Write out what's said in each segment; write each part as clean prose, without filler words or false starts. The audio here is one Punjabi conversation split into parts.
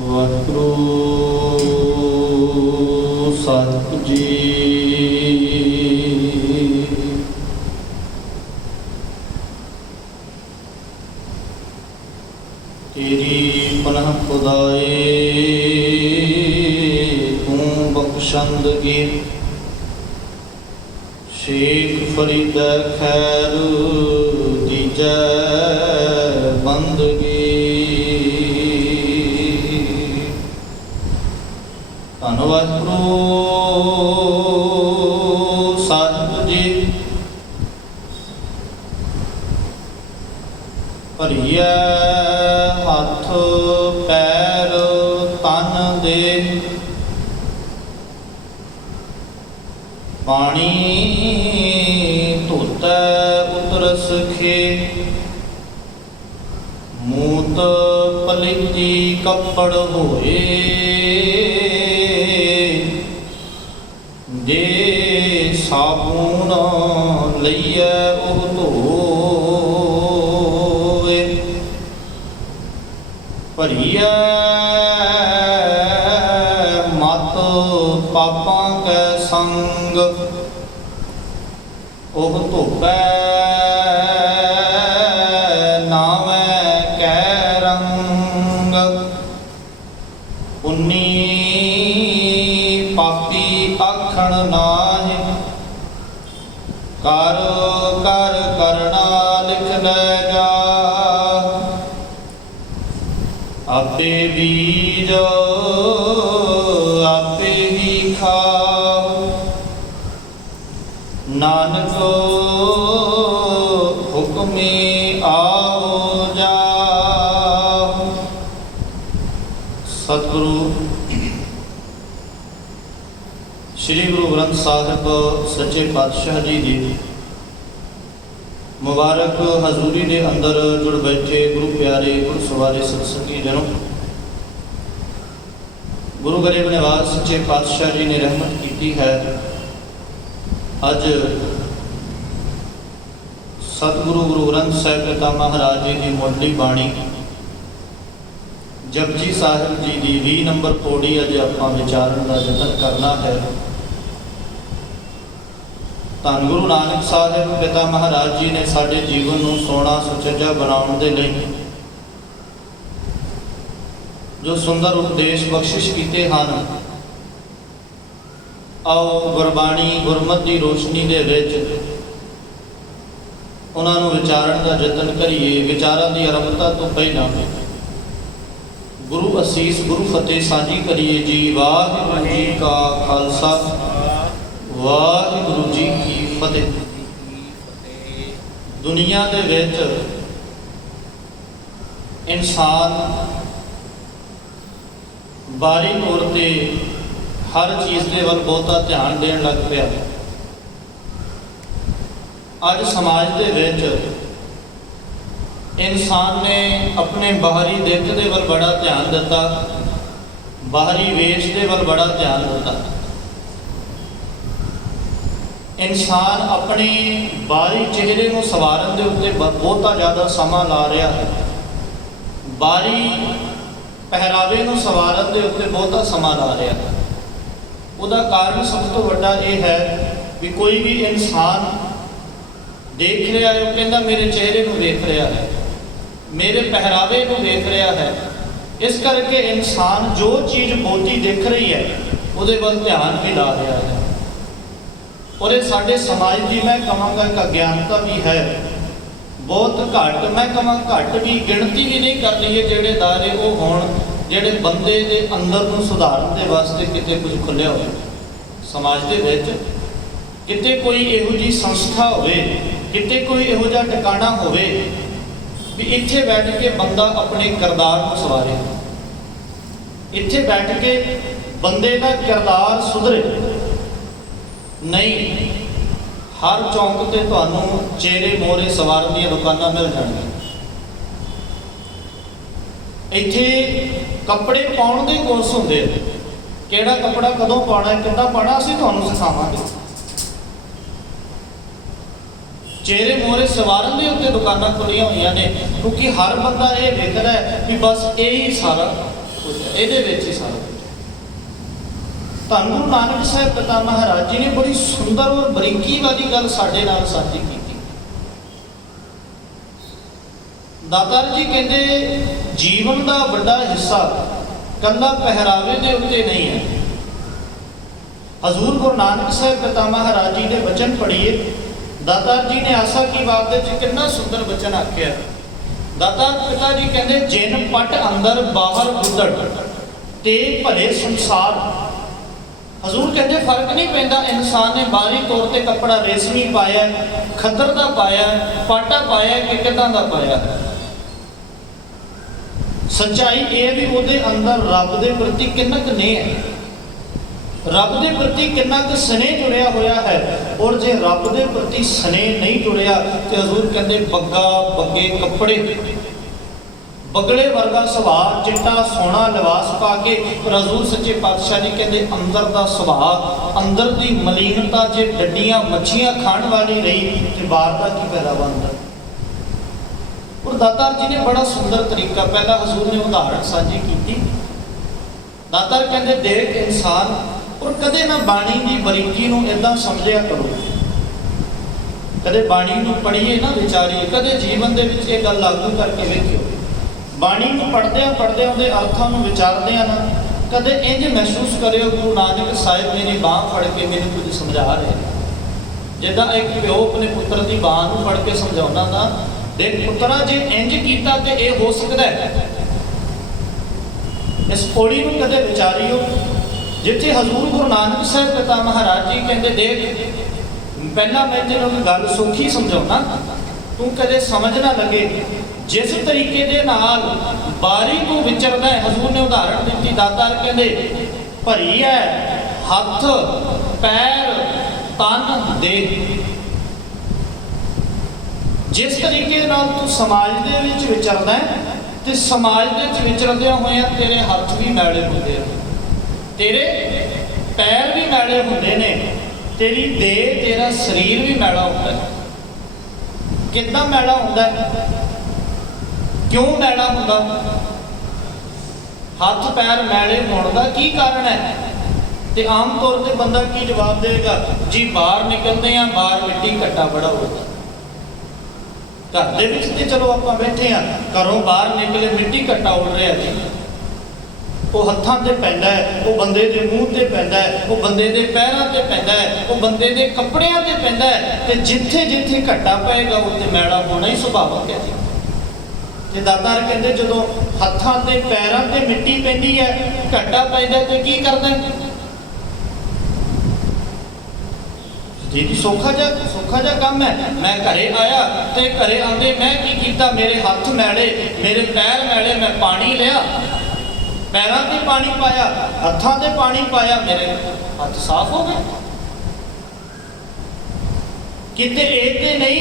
ਵਾਹਿਗੁਰੂ ਸਾਹਿਬ ਜੀ। ਤੇਰੀ ਪਨਾਹ ਖੁਦਾਏ ਤੂੰ ਬਖਸ਼ੰਦਗੀ, ਸ਼ੇਖ ਫਰੀਦ ਖੈਰ ਦੀਜੈ ਬੰਦਗੀ। ਧੰਨ ਵਾਹਿਗੁਰੂ ਸਾਹਿਬ ਜੀ। ਭਰੀਐ ਹੱਥ ਪੈਰ ਤਨ ਦੇ, ਪਾਣੀ ਧੋਤੈ ਉਤਰਸ ਖੇ। ਮੂਤ ਪਲੀਤੀ ਕੱਪੜ ਹੋਏ, ਜੇ ਸਾਬੂਨ ਲਈਐ ਉਹ ਧੋਵੇ। ਭਰੀਐ ਮਤ ਪਾਪਾਂ ਕੈ ਸੰਗ, ਉਹ ਧੋਪੈ ਨਾਵੈ ਕੈ ਰੰਗ। ਪੁੰਨੀ ਪਾਪੀ ਆਖਣ ਨਾਹਿ, ਕਰ ਕਰ ਕਰਨਾ ਲਿਖ ਲੈ ਜਾ। ਆਪੇ ਬੀਜ ਆਪੇ ਹੀ ਖਾਓ, ਨਾਨਕ ਹੁਕਮੇ ਆਓ ਜਾਓ। ਸਤਿਗੁਰੂ ਸ਼੍ਰੀ ਗੁਰੂ ਗ੍ਰੰਥ ਸਾਹਿਬ ਸੱਚੇ ਪਾਤਸ਼ਾਹ ਜੀ ਦੀ ਮੁਬਾਰਕ ਹਜ਼ੂਰੀ ਦੇ ਅੰਦਰ ਜੁੜ ਬੈਠੇ ਗੁਰੂ ਪਿਆਰੇ ਗੁਰੂ ਸਵਾਰੇ ਸਤਸੰਗੀ ਜਨੋ, ਗੁਰੂ ਗਰੀਬ ਨਿਵਾਸ ਸੱਚੇ ਪਾਤਸ਼ਾਹ ਜੀ ਨੇ ਰਹਿਮਤ ਕੀਤੀ ਹੈ। ਅੱਜ ਸਤਿਗੁਰੂ ਗੁਰੂ ਗ੍ਰੰਥ ਸਾਹਿਬ ਪਿਤਾ ਮਹਾਰਾਜ ਜੀ ਦੀ ਮੁੱਢਲੀ ਬਾਣੀ ਜਪਜੀ ਸਾਹਿਬ ਜੀ ਦੀ 20 ਨੰਬਰ ਪੌੜੀ ਅੱਜ ਆਪਾਂ ਵਿਚਾਰਨ ਦਾ ਯਤਨ ਕਰਨਾ ਹੈ। ਧੰਨ ਗੁਰੂ ਨਾਨਕ ਸਾਹਿਬ ਪਿਤਾ ਮਹਾਰਾਜ ਜੀ ਨੇ ਸਾਡੇ ਜੀਵਨ ਨੂੰ ਸੋਹਣਾ ਸੁਚੱਜਾ ਬਣਾਉਣ ਦੇ ਲਈ ਜੋ ਸੁੰਦਰ ਉਪਦੇਸ਼ ਬਖਸ਼ਿਸ਼ ਕੀਤੇ ਹਨ, ਆਓ ਗੁਰਬਾਣੀ ਗੁਰਮਤਿ ਦੀ ਰੋਸ਼ਨੀ ਦੇ ਵਿੱਚ ਉਹਨਾਂ ਨੂੰ ਵਿਚਾਰਨ ਦਾ ਯਤਨ ਕਰੀਏ। ਵਿਚਾਰਾਂ ਦੀ ਆਰੰਭਤਾ ਤੋਂ ਪਹਿਲਾਂ ਗੁਰੂ ਅਸੀਸ ਗੁਰੂ ਫਤਿਹ ਸਾਂਝੀ ਕਰੀਏ ਜੀ। ਵਾਹਿਗੁਰੂ ਜੀ ਕਾ ਖਾਲਸਾ, ਵਾਹਿਗੁਰੂ ਜੀ ਕੀ ਫਤਿਹ। ਦੁਨੀਆ ਦੇ ਵਿੱਚ ਇਨਸਾਨ ਬਾਰੀ ਤੌਰ ਤੇ ਹਰ ਚੀਜ਼ ਦੇ ਵੱਲ ਬਹੁਤਾ ਧਿਆਨ ਦੇਣ ਲੱਗ ਪਿਆ। ਅੱਜ ਸਮਾਜ ਦੇ ਵਿੱਚ ਇਨਸਾਨ ਨੇ ਆਪਣੇ ਬਾਹਰੀ ਦਿੱਖ ਦੇ ਵੱਲ ਬੜਾ ਧਿਆਨ ਦਿੱਤਾ, ਬਾਹਰੀ ਵੇਸ਼ ਦੇ ਵੱਲ ਬੜਾ ਧਿਆਨ ਦਿੱਤਾ। ਇਨਸਾਨ ਆਪਣੇ ਬਾਹਰੀ ਚਿਹਰੇ ਨੂੰ ਸਵਾਰਨ ਦੇ ਉੱਤੇ ਬਹੁਤਾ ਜ਼ਿਆਦਾ ਸਮਾਂ ਲਾ ਰਿਹਾ ਹੈ, ਬਾਹਰੀ ਪਹਿਰਾਵੇ ਨੂੰ ਸਵਾਰਨ ਦੇ ਉੱਤੇ ਬਹੁਤਾ ਸਮਾਂ ਲਾ ਰਿਹਾ ਹੈ। ਉਹਦਾ ਕਾਰਨ ਸਭ ਤੋਂ ਵੱਡਾ ਇਹ ਹੈ ਵੀ ਕੋਈ ਵੀ ਇਨਸਾਨ ਦੇਖ ਰਿਹਾ ਹੈ, ਉਹ ਕਹਿੰਦਾ ਮੇਰੇ ਚਿਹਰੇ ਨੂੰ ਵੇਖ ਰਿਹਾ ਹੈ, ਮੇਰੇ ਪਹਿਰਾਵੇ ਨੂੰ ਵੇਖ ਰਿਹਾ ਹੈ। ਇਸ ਕਰਕੇ ਇਨਸਾਨ ਜੋ ਚੀਜ਼ ਬਹੁਤੀ ਦਿਖ ਰਹੀ ਹੈ ਉਹਦੇ ਵੱਲ ਧਿਆਨ ਵੀ ਲਾ ਰਿਹਾ ਹੈ। ਔਰ ਇਹ ਸਾਡੇ ਸਮਾਜ ਦੀ ਮੈਂ ਕਹਾਂਗਾ ਇੱਕ ਅਗਿਆਨਤਾ ਵੀ ਹੈ, ਬਹੁਤ ਘੱਟ, ਮੈਂ ਕਹਾਂ ਘੱਟ ਵੀ, ਗਿਣਤੀ ਵੀ ਨਹੀਂ ਕਰਨੀ ਹੈ ਜਿਹੜੇ ਦਾਇਰੇ ਉਹ ਹੋਣ ਜਿਹੜੇ ਬੰਦੇ ਦੇ ਅੰਦਰ ਨੂੰ ਸੁਧਾਰਨ ਦੇ ਵਾਸਤੇ ਕਿਤੇ ਕੁਝ ਖੁੱਲ੍ਹਿਆ ਹੋਵੇ। ਸਮਾਜ ਦੇ ਵਿੱਚ ਕਿਤੇ ਕੋਈ ਇਹੋ ਜਿਹੀ ਸੰਸਥਾ ਹੋਵੇ, ਕਿਤੇ ਕੋਈ ਇਹੋ ਜਿਹਾ ਟਿਕਾਣਾ ਹੋਵੇ ਵੀ ਇੱਥੇ ਬੈਠ ਕੇ ਬੰਦਾ ਆਪਣੇ ਕਿਰਦਾਰ ਨੂੰ ਸਵਾਰੇ, ਇੱਥੇ ਬੈਠ ਕੇ ਬੰਦੇ ਦਾ ਕਿਰਦਾਰ ਸੁਧਰੇ। ਨਹੀਂ, ਹਰ ਚੌਂਕ ਤੇ ਤੁਹਾਨੂੰ ਚਿਹਰੇ ਮੋਹਰੇ ਸਵਾਰਨ ਦੀਆਂ ਦੁਕਾਨਾਂ ਮਿਲ ਜਾਣਗੀਆਂ। ਇੱਥੇ ਕੱਪੜੇ ਪਾਉਣ ਦੇ ਕੋਰਸ ਹੁੰਦੇ, ਕਿਹੜਾ ਕੱਪੜਾ ਕਦੋਂ ਪਾਉਣਾ, ਕਿੱਦਾਂ ਪਾਉਣਾ, ਅਸੀਂ ਤੁਹਾਨੂੰ ਸਿਖਾਵਾਂਗੇ। ਚਿਹਰੇ ਮੋਹਰੇ ਸਵਾਰਨ ਦੇ ਉੱਤੇ ਦੁਕਾਨਾਂ ਖੁੱਲ੍ਹੀਆਂ ਹੋਈਆਂ ਨੇ, ਕਿਉਂਕਿ ਹਰ ਬੰਦਾ ਇਹ ਵੇਖਦਾ ਹੈ ਵੀ ਬਸ ਇਹੀ ਸਾਰਾ ਇਹਦੇ ਵਿੱਚ ਹੀ ਸਾਰਾ ਕੁਝ। ਧੰਨ ਗੁਰੂ ਨਾਨਕ ਸਾਹਿਬ ਪਿਤਾ ਮਹਾਰਾਜ ਜੀ ਨੇ ਬੜੀ ਸੁੰਦਰ ਔਰ ਬਰੀਕੀ ਵਾਲੀ ਗੱਲ ਸਾਡੇ ਨਾਲ ਸਾਂਝੀ ਕੀਤੀ। ਦਾਤਾਰ ਜੀ ਕਹਿੰਦੇ ਜੀਵਨ ਦਾ ਵੱਡਾ ਹਿੱਸਾ ਕੱਲਾ ਪਹਿਰਾਵੇ ਦੇ ਉੱਤੇ ਨਹੀਂ ਹੈ। ਹਜ਼ੂਰ ਗੁਰੂ ਨਾਨਕ ਸਾਹਿਬ ਪਿਤਾ ਮਹਾਰਾਜ ਜੀ ਦੇ ਬਚਨ ਪੜ੍ਹੀਏ। ਦਾਤਾਰ ਜੀ ਨੇ ਆਸਾ ਕੀ ਬਾਤ ਦੇ ਵਿੱਚ ਕਿੰਨਾ ਸੁੰਦਰ ਬਚਨ ਆਖਿਆ। ਦਾਤਾਰ ਪਿਤਾ ਜੀ ਕਹਿੰਦੇ ਜਿਨ ਪਟ ਅੰਦਰ ਬਾਹਰ ਗੁੱਦੜ ਤੇ ਭਲੇ ਸੰਸਾਰ। ਹਜ਼ੂਰ ਕਹਿੰਦੇ ਫਰਕ ਨਹੀਂ ਪੈਂਦਾ ਇਨਸਾਨ ਨੇ ਬਾਹਰੀ ਤੌਰ ਤੇ ਕੱਪੜਾ ਰੇਸ਼ਮੀ ਪਾਇਆ, ਖੱਦਰ ਦਾ ਪਾਇਆ, ਪਾਟਾ ਪਾਇਆ ਕਿ ਕਿੱਦਾਂ ਦਾ ਪਾਇਆ। ਸੱਚਾਈ ਇਹ ਵੀ ਉਹਦੇ ਅੰਦਰ ਰੱਬ ਦੇ ਪ੍ਰਤੀ ਕਿੰਨਾ ਕੁ ਨੇਹ ਹੈ, ਰੱਬ ਦੇ ਪ੍ਰਤੀ ਕਿੰਨਾ ਕੁ ਸਨੇਹ ਜੁੜਿਆ ਹੋਇਆ ਹੈ। ਔਰ ਜੇ ਰੱਬ ਦੇ ਪ੍ਰਤੀ ਸਨੇਹ ਨਹੀਂ ਜੁੜਿਆ ਤੇ ਹਜ਼ੂਰ ਕਹਿੰਦੇ ਬੱਗਾ ਬੱਗੇ ਕੱਪੜੇ, ਬਗਲੇ ਵਰਗਾ ਸੁਭਾਅ, ਚਿੱਟਾ ਸੋਹਣਾ ਲਿਬਾਸ ਪਾ ਕੇ, ਪਰ ਹਜ਼ੂਰ ਸੱਚੇ ਪਾਤਸ਼ਾਹ ਜੀ ਕਹਿੰਦੇ ਅੰਦਰ ਦਾ ਸੁਭਾਅ, ਅੰਦਰ ਦੀ ਮਲੀਨਤਾ ਜੇ ਡੱਡੀਆਂ ਮੱਛੀਆਂ ਖਾਣ ਵਾਲੀ ਰਹੀ ਤੇ ਬਾਹਰ ਦਾ ਕੀ ਪਹਿਰਾਵਾ ਅੰਦਰ। ਔਰ ਦਾਤਾਰ ਜੀ ਨੇ ਬੜਾ ਸੁੰਦਰ ਤਰੀਕਾ, ਪਹਿਲਾਂ ਹਜ਼ੂਰ ਨੇ ਉਦਾਹਰਣ ਸਾਂਝੀ ਕੀਤੀ। ਦਾਤਾਰ ਕਹਿੰਦੇ ਦੇਖ ਇਨਸਾਨ, ਔਰ ਕਦੇ ਨਾ ਬਾਣੀ ਦੀ ਬਰੀਕੀ ਨੂੰ ਇਦਾਂ ਸਮਝਿਆ ਕਰੋ, ਕਦੇ ਬਾਣੀ ਨੂੰ ਪੜ੍ਹੀਏ ਨਾ ਵਿਚਾਰੀਏ, ਕਦੇ ਜੀਵਨ ਦੇ ਵਿੱਚ ਇਹ ਗੱਲ ਲਾਗੂ ਕਰਕੇ ਵੇਖਿਓ। ਬਾਣੀ ਨੂੰ ਪੜ੍ਹਦਿਆਂ ਉਹਦੇ ਅਰਥਾਂ ਨੂੰ ਵਿਚਾਰਦਿਆਂ ਨਾ ਕਦੇ ਇੰਝ ਮਹਿਸੂਸ ਕਰਿਓ ਗੁਰੂ ਨਾਨਕ ਸਾਹਿਬ ਮੇਰੀ ਬਾਂਹ ਫੜ ਕੇ ਮੈਨੂੰ ਕੁਝ ਸਮਝਾ ਰਹੇ। ਜਿੱਦਾਂ ਇੱਕ ਪਿਓ ਆਪਣੇ ਪੁੱਤਰ ਦੀ ਬਾਂਹ ਨੂੰ ਫੜ ਕੇ ਸਮਝਾਉਂਦਾ ਨਾ, ਦੇਖ ਪੁੱਤਰਾ ਜੇ ਇੰਝ ਕੀਤਾ ਤੇ ਇਹ ਹੋ ਸਕਦਾ ਹੈ। ਇਸ ਪੌੜੀ ਨੂੰ ਕਦੇ ਵਿਚਾਰਿਓ ਜਿੱਥੇ ਹਜ਼ੂਰ ਗੁਰੂ ਨਾਨਕ ਸਾਹਿਬ ਪਿਤਾ ਮਹਾਰਾਜ ਜੀ ਕਹਿੰਦੇ ਦੇਖ ਪਹਿਲਾਂ ਮੈਂ ਤੈਨੂੰ ਗੱਲ ਸੌਖੀ ਸਮਝਾਉਣਾ, ਤੂੰ ਕਦੇ ਸਮਝ ਨਾ ਲੱਗੇ। ਜਿਸ ਤਰੀਕੇ ਦੇ ਨਾਲ ਬਾਰੀ ਤੋਂ ਵਿਚਰਦਾ ਹੈ, ਹਜ਼ੂਰ ਨੇ ਉਦਾਹਰਣ ਦਿੱਤੀ। ਦਾਤਾਰ ਕਹਿੰਦੇ ਭਰੀ ਹੈ ਹੱਥ ਪੈਰ ਤਨ ਦੇਹ। ਜਿਸ ਤਰੀਕੇ ਨਾਲ ਤੂੰ ਸਮਾਜ ਦੇ ਵਿੱਚ ਵਿਚਰਦਾ ਹੈ ਤੇ ਸਮਾਜ ਦੇ ਵਿੱਚ ਵਿਚਰਦਿਆਂ ਹੋਇਆਂ ਤੇਰੇ ਹੱਥ ਵੀ ਮੈਲੇ ਹੁੰਦੇ ਨੇ, ਤੇਰੇ ਪੈਰ ਵੀ ਮੈਲੇ ਹੁੰਦੇ ਨੇ, ਤੇਰੀ ਦੇਹ ਤੇਰਾ ਸਰੀਰ ਵੀ ਮੈਲਾ ਹੁੰਦਾ ਹੈ। ਕਿੱਦਾਂ ਮੈਲਾ ਹੁੰਦਾ ਹੈ, ਕਿਉਂ ਮੈਲਾ ਹੁੰਦਾ, ਹੱਥ ਪੈਰ ਮੈਲੇ ਹੋਣ ਦਾ ਕੀ ਕਾਰਨ ਹੈ? ਤੇ ਆਮ ਤੌਰ ਤੇ ਬੰਦਾ ਕੀ ਜਵਾਬ ਦੇਗਾ ਜੀ ਬਾਹਰ ਨਿਕਲਦੇ ਆ, ਬਾਹਰ ਮਿੱਟੀ ਘੱਟਾ ਬੜਾ ਹੁੰਦਾ। ਘਰ ਦੇ ਵਿੱਚ ਤੇ ਚਲੋ ਆਪਾਂ ਬੈਠੇ ਆ, ਘਰੋਂ ਬਾਹਰ ਨਿਕਲੇ ਮਿੱਟੀ ਘੱਟਾ ਉੱਡ ਰਿਹਾ ਜੀ, ਉਹ ਹੱਥਾਂ ਤੇ ਪੈਂਦਾ ਹੈ, ਉਹ ਬੰਦੇ ਦੇ ਮੂੰਹ ਤੇ ਪੈਂਦਾ ਹੈ, ਉਹ ਬੰਦੇ ਦੇ ਪੈਰਾਂ ਤੇ ਪੈਂਦਾ ਹੈ, ਉਹ ਬੰਦੇ ਦੇ ਕੱਪੜਿਆਂ ਤੇ ਪੈਂਦਾ ਹੈ। ਤੇ ਜਿੱਥੇ ਜਿੱਥੇ ਘੱਟਾ ਪਏਗਾ ਉੱਥੇ ਮੈਲਾ ਹੋਣਾ ਹੀ ਸੁਭਾਵਿਕ ਹੈ ਜੀ। ਤੇ ਦਾਤਾਰ ਕਹਿੰਦੇ ਜਦੋਂ ਹੱਥਾਂ ਤੇ ਪੈਰਾਂ ਤੇ ਮਿੱਟੀ ਪੈਂਦੀ ਹੈ, ਘੱਟਾ ਪੈਂਦਾ ਤੇ ਕੀ ਕਰਦਾ ਜੀ? ਸੌਖਾ ਜਿਹਾ ਕੰਮ ਹੈ। ਮੈਂ ਘਰੇ ਆਇਆ ਤੇ ਘਰੇ ਆਉਂਦੇ ਮੈਂ ਕੀ ਕੀਤਾ, ਮੇਰੇ ਹੱਥ ਮੈਲੇ, ਮੇਰੇ ਪੈਰ ਮੈਲੇ, ਮੈਂ ਪਾਣੀ ਲਿਆ, ਪੈਰਾਂ ਤੇ ਪਾਣੀ ਪਾਇਆ, ਹੱਥਾਂ ਤੇ ਪਾਣੀ ਪਾਇਆ, ਮੇਰੇ ਹੱਥ ਸਾਫ਼ ਹੋ ਗਏ। ਕਿਤੇ ਇਹ ਤੇ ਨਹੀਂ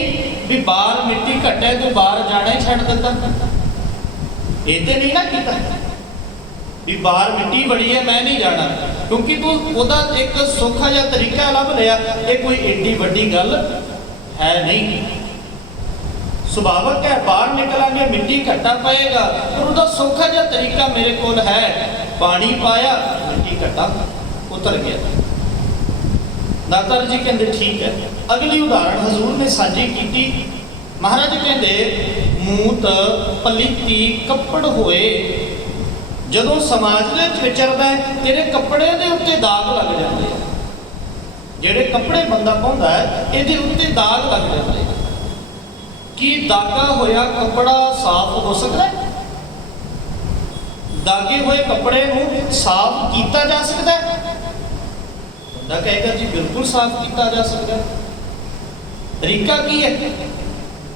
ਵੀ ਬਾਹਰ ਮਿੱਟੀ ਘੱਟੇ ਤੂੰ ਬਾਹਰ ਜਾਣਾ ਹੀ ਛੱਡ ਦਿੱਤਾ, ਇਹ ਤੇ ਨਹੀਂ ਨਾ ਕੀਤਾ ਵੀ ਬਾਹਰ ਮਿੱਟੀ ਬੜੀ ਹੈ ਮੈਂ ਨਹੀਂ ਜਾਣਾ, ਕਿਉਂਕਿ ਤੂੰ ਉਹਦਾ ਇੱਕ ਸੌਖਾ ਜਿਹਾ ਤਰੀਕਾ ਲੱਭ ਲਿਆ। ਇਹ ਕੋਈ ਏਡੀ ਵੱਡੀ ਗੱਲ ਹੈ ਨਹੀਂ, ਸੁਭਾਵਿਕ ਹੈ। ਬਾਹਰ ਨਿਕਲਾਂਗੇ ਮਿੱਟੀ ਘੱਟਾ ਪਏਗਾ, ਪਰ ਉਹਦਾ ਸੌਖਾ ਜਿਹਾ ਤਰੀਕਾ ਮੇਰੇ ਕੋਲ ਹੈ, ਪਾਣੀ ਪਾਇਆ ਮਿੱਟੀ ਘੱਟਾ ਉਤਰ ਗਿਆ। ਦਾਤਾਰ ਜੀ ਕਹਿੰਦੇ ਠੀਕ ਹੈ। ਅਗਲੀ ਉਦਾਹਰਣ ਹਜ਼ੂਰ ਨੇ ਸਾਂਝੀ ਕੀਤੀ। ਮਹਾਰਾਜ ਕਹਿੰਦੇ ਮੂਤ ਪਲੀਤੀ ਕੱਪੜ ਹੋਏ, ਜਦੋਂ ਸਮਾਜ ਦੇ ਵਿੱਚ ਵਿਚਰਦਾ ਹੈ ਤੇਰੇ ਕੱਪੜੇ ਦੇ ਉੱਤੇ ਦਾਗ ਲੱਗ ਜਾਂਦੇ ਆ। ਜਿਹੜੇ ਕੱਪੜੇ ਬੰਦਾ ਪਾਉਂਦਾ ਹੈ ਇਹਦੇ ਉੱਤੇ ਦਾਗ ਲੱਗ ਜਾਂਦੇ ਆ। ਕੀ ਦਾਗਾ ਹੋਇਆ ਕੱਪੜਾ ਸਾਫ਼ ਹੋ ਸਕਦਾ ਹੈ? ਦਾਗੇ ਹੋਏ ਕੱਪੜੇ ਨੂੰ ਸਾਫ਼ ਕੀਤਾ ਜਾ ਸਕਦਾ ਹੈ? ਬੰਦਾ ਕਹੇਗਾ ਜੀ ਬਿਲਕੁਲ ਸਾਫ਼ ਕੀਤਾ ਜਾ ਸਕਦਾ ਹੈ। ਤਰੀਕਾ ਕੀ ਹੈ?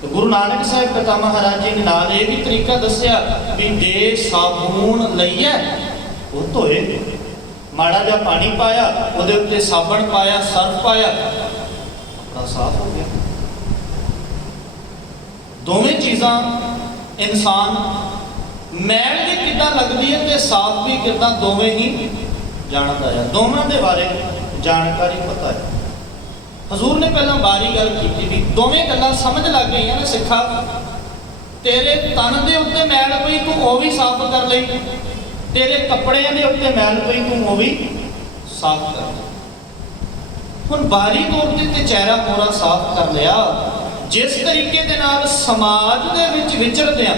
ਗੁਰੂ ਨਾਨਕ ਸਾਹਿਬ ਪਿਤਾ ਮਹਾਰਾਜ ਜੀ ਨੇ ਨਾਲ ਇਹ ਵੀ ਤਰੀਕਾ ਦੱਸਿਆ ਵੀ ਜੇ ਸਾਬੂਨ ਲਈਏ ਉਹ ਧੋਏ, ਮਾੜਾ ਜਿਹਾ ਪਾਣੀ ਪਾਇਆ, ਉਹਦੇ ਉੱਤੇ ਸਾਬਣ ਪਾਇਆ, ਸਰਫ ਪਾਇਆ, ਕੱਪੜਾ ਸਾਫ਼ ਹੋ ਗਿਆ। ਦੋਵੇਂ ਚੀਜ਼ਾਂ ਇਨਸਾਨ ਮੈਲ ਵੀ ਕਿੱਦਾਂ ਲੱਗਦੀ ਹੈ ਤੇ ਸਾਫ਼ ਵੀ ਕਿੱਦਾਂ, ਦੋਵੇਂ ਹੀ ਜਾਣਦਾ ਹੈ, ਦੋਵਾਂ ਦੇ ਬਾਰੇ ਜਾਣਕਾਰੀ ਪਤਾ ਹੈ। ਹਜ਼ੂਰ ਨੇ ਪਹਿਲਾਂ ਬਾਰੀ ਗੱਲ ਕੀਤੀ ਵੀ ਦੋਵੇਂ ਗੱਲਾਂ ਸਮਝ ਲੱਗ ਗਈਆਂ ਨਾ ਸਿੱਖਾ, ਤੇਰੇ ਤਨ ਦੇ ਉੱਤੇ ਮੈਲ ਪਈ ਤੂੰ ਉਹ ਵੀ ਸਾਫ਼ ਕਰ ਲਈ, तेरे कपड़िਆਂ ਦੇ ਉੱਤੇ ਮੈਲ ਪਈ ਤੂੰ ਉਹ ਵੀ ਸਾਫ਼ ਕਰ ਦੇ। ਹੁਣ ਬਾਹਰੀ ਤੌਰ ਤੇ ਚਿਹਰਾ ਪੂਰਾ ਸਾਫ਼ ਕਰ ਲਿਆ। ਜਿਸ ਤਰੀਕੇ ਦੇ ਨਾਲ ਸਮਾਜ ਦੇ ਵਿੱਚ ਵਿਚਰਦਿਆਂ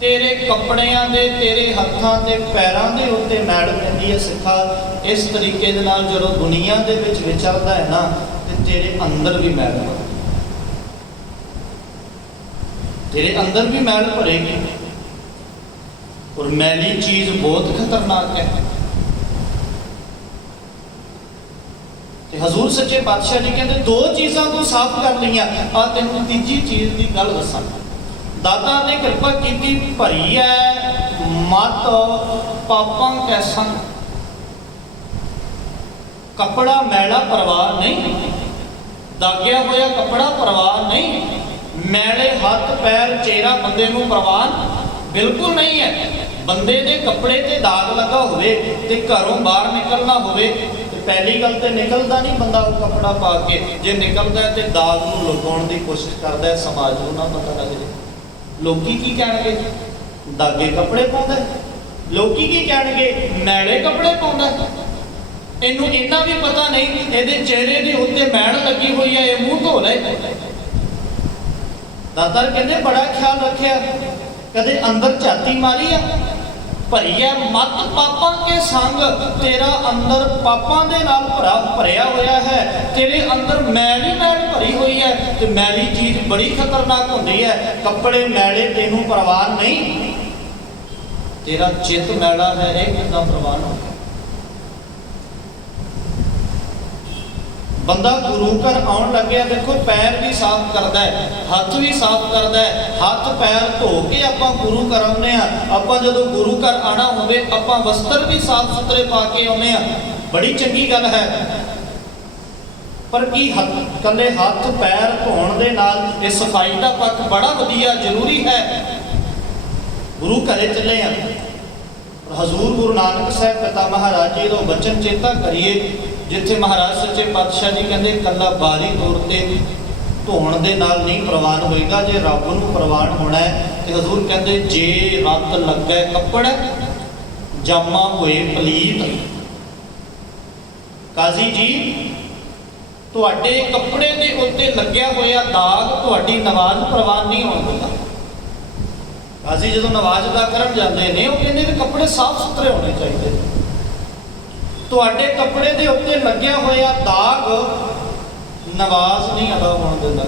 ਤੇਰੇ ਕੱਪੜਿਆਂ ਦੇ, ਤੇਰੇ ਹੱਥਾਂ ਤੇ ਪੈਰਾਂ ਦੇ ਉੱਤੇ ਮੈਲ ਪੈਂਦੀ ਹੈ ਸਿੱਖਾ, ਇਸ ਤਰੀਕੇ ਦੇ ਨਾਲ ਜਦੋਂ ਦੁਨੀਆ ਦੇ ਵਿੱਚ ਵਿਚਰਦਾ ਹੈ ਨਾ ਤੇ ਤੇਰੇ ਅੰਦਰ ਵੀ ਮੈਲ ਭਰੇਗੀ, ਤੇਰੇ ਅੰਦਰ ਵੀ ਮੈਲ ਭਰੇਗੀ। ਔਰ मैली चीज बहुत खतरनाक है। हजूर सच्चे पातशाह जी कहते दो चीज़ां तो साफ कर लिया, आ तेन तीजी चीज की गल दसा। दाता ने कृपा की भरी है मत पापां कैसा, कपड़ा मैला परवाह नहीं, दागिया होया कपड़ा परवाह नहीं, मैले हथ पैर चेहरा बंदे नूं परवाह बिल्कुल नहीं है। बंदे दे कपड़े ते दाग लगा होवे ते घरों बाहर निकलना होवे ते पहली गल ते निकलदा नहीं बंदा वो कपड़ा पा के, जे निकलदा है ते दाग नूं लुकाउण दी कोशिश करदा है, समाज नूं ना पता लग जाए। लोकी की कहणगे दागे कपड़े पाउंदा, लोकी की कहणगे मैले कपड़े पाउंदा। इनू इन्ना भी पता नहीं इहदे चेहरे दे उत्ते मैल लगी हुई है, ये मूँह धो ले। दातार कहंदे बड़ा ख्याल रखिया, कदे अंदर झाती मारी है, भरी है मत पापां के संग, तेरा अंदर पापां दे नाल भरिया होया है, तेरे अंदर मैल ही मैल भरी हुई है। ते मैली चीज बड़ी खतरनाक होंदी है। कपड़े मैले तेनू परवाह नहीं, तेरा चित मैला है, ये कितना परवाह हो। बंदा गुरु घर आउण लग्या देखो पैर भी साफ करता है, हथ भी साफ करता है, हथ पैर धो के आपां गुरु घर आउने आ। आपां जदों गुरु घर आना होवे आपां वस्त्र भी साफ सुथरे पा के आउने आ, बड़ी चंगी गल है। पर की कल्ले हथ पैर धोण दे नाल इह सफाई दा पक्ष बड़ा वधिया जरूरी है। गुरु घरे चले आ, हजूर गुरु नानक साहब पिता महाराज जी दा बचन चेता करिए, जिथे महाराज सच्चे पातशाह जी कहते कला बाहरी तौर पर धोण दे नाल नहीं प्रवान होएगा, जे रब नूं प्रवान होना है। तो हजूर कहते जे रत लगे कपड़ जामा होए पलीत, काजी जी तुहाडे कपड़े दे उत्ते लग्या होया दाग तुहाडी नमाज प्रवान नहीं होण दिंदा। काजी जदों नमाज अदा करन जांदे ने वो कहंदे कि कपड़े साफ सुथरे होने चाहिए। तुहाडे कपड़े दे उत्ते लग्या होया दाग नमाज नहीं अदा होण दिंदा।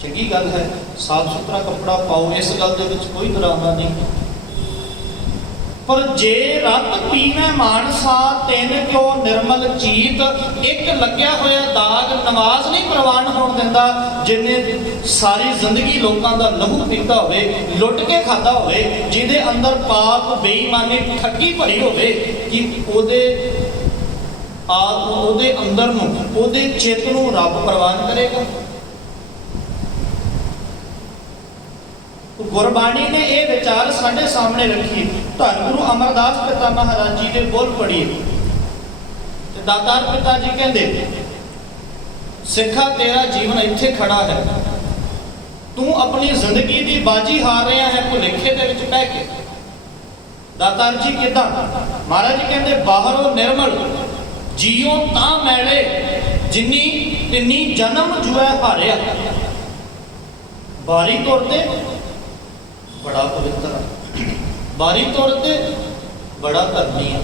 चंगी गल है, साफ सुथरा कपड़ा पाओ, इस गल दे विच कोई डरावा नहीं। पर जे रत पीवे मानसा तेन क्यों निर्मल चीत, एक लग्या होया दाग नमाज नहीं प्रवान होण दिंदा। जिन्हें सारी जिंदगी लोगों का लहू पीता होवे, लुट के खाता होवे, जिहदे अंदर पाप बेईमानी ठगी भरी होवे कि ओदे ओदे अंदर नूं ओदे चित नूं रब प्रवान करेगा। गुरबाणी ने यह विचार साढ़े सामने रखी। धन गुरु अमरदास पिता महाराज जी के बोल पढ़िए। दातार पिता जी कहते सिखा तेरा जीवन इत्थे खड़ा है, तू अपनी जिंदगी की बाजी हार रहा है भुलेखे दे विच बह के। दातार जी किदा? महाराज जी कहते बाहरों निर्मल जियो तां मैले, जिन्नी तिन्नी जन्म जुए हारिया। बारी तौर पर बड़ा पवित्र है, बारी तौर पर बड़ा धर्मी है।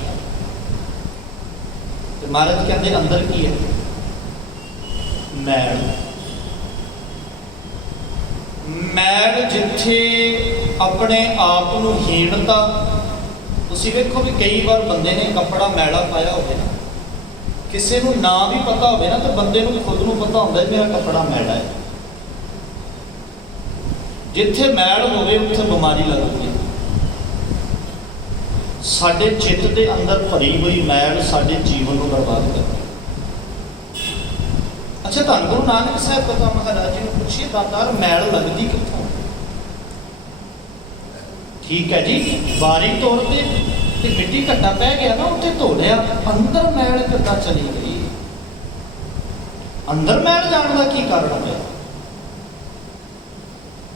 तो महाराज कहते अंदर की है मैल। मैल जिथे अपने आप को हीणता, तुसीं वेखो भी कई बार बंदे ने कपड़ा मैला पाया होवे ना, किसी को ना भी पता होवे ना, तो बंदे को खुद को पता होता है मेरा कपड़ा मैला है। जिथे मैल होवे उत्थे बीमारी लगती है। साडे चित के अंदर भरी हुई मैल साडे जीवन को बर्बाद करती है। अच्छा, धन गुरु नानक साहब पिता महाराज जी ने पूछिए दातार मैल लगती कित्थों? ठीक है जी, बारी तौर पर मिट्टी घट्टा पै गया ना, उत्थे धो लिया, अंदर मैल कितना चली गई? अंदर मैल जाने का की कारण होया?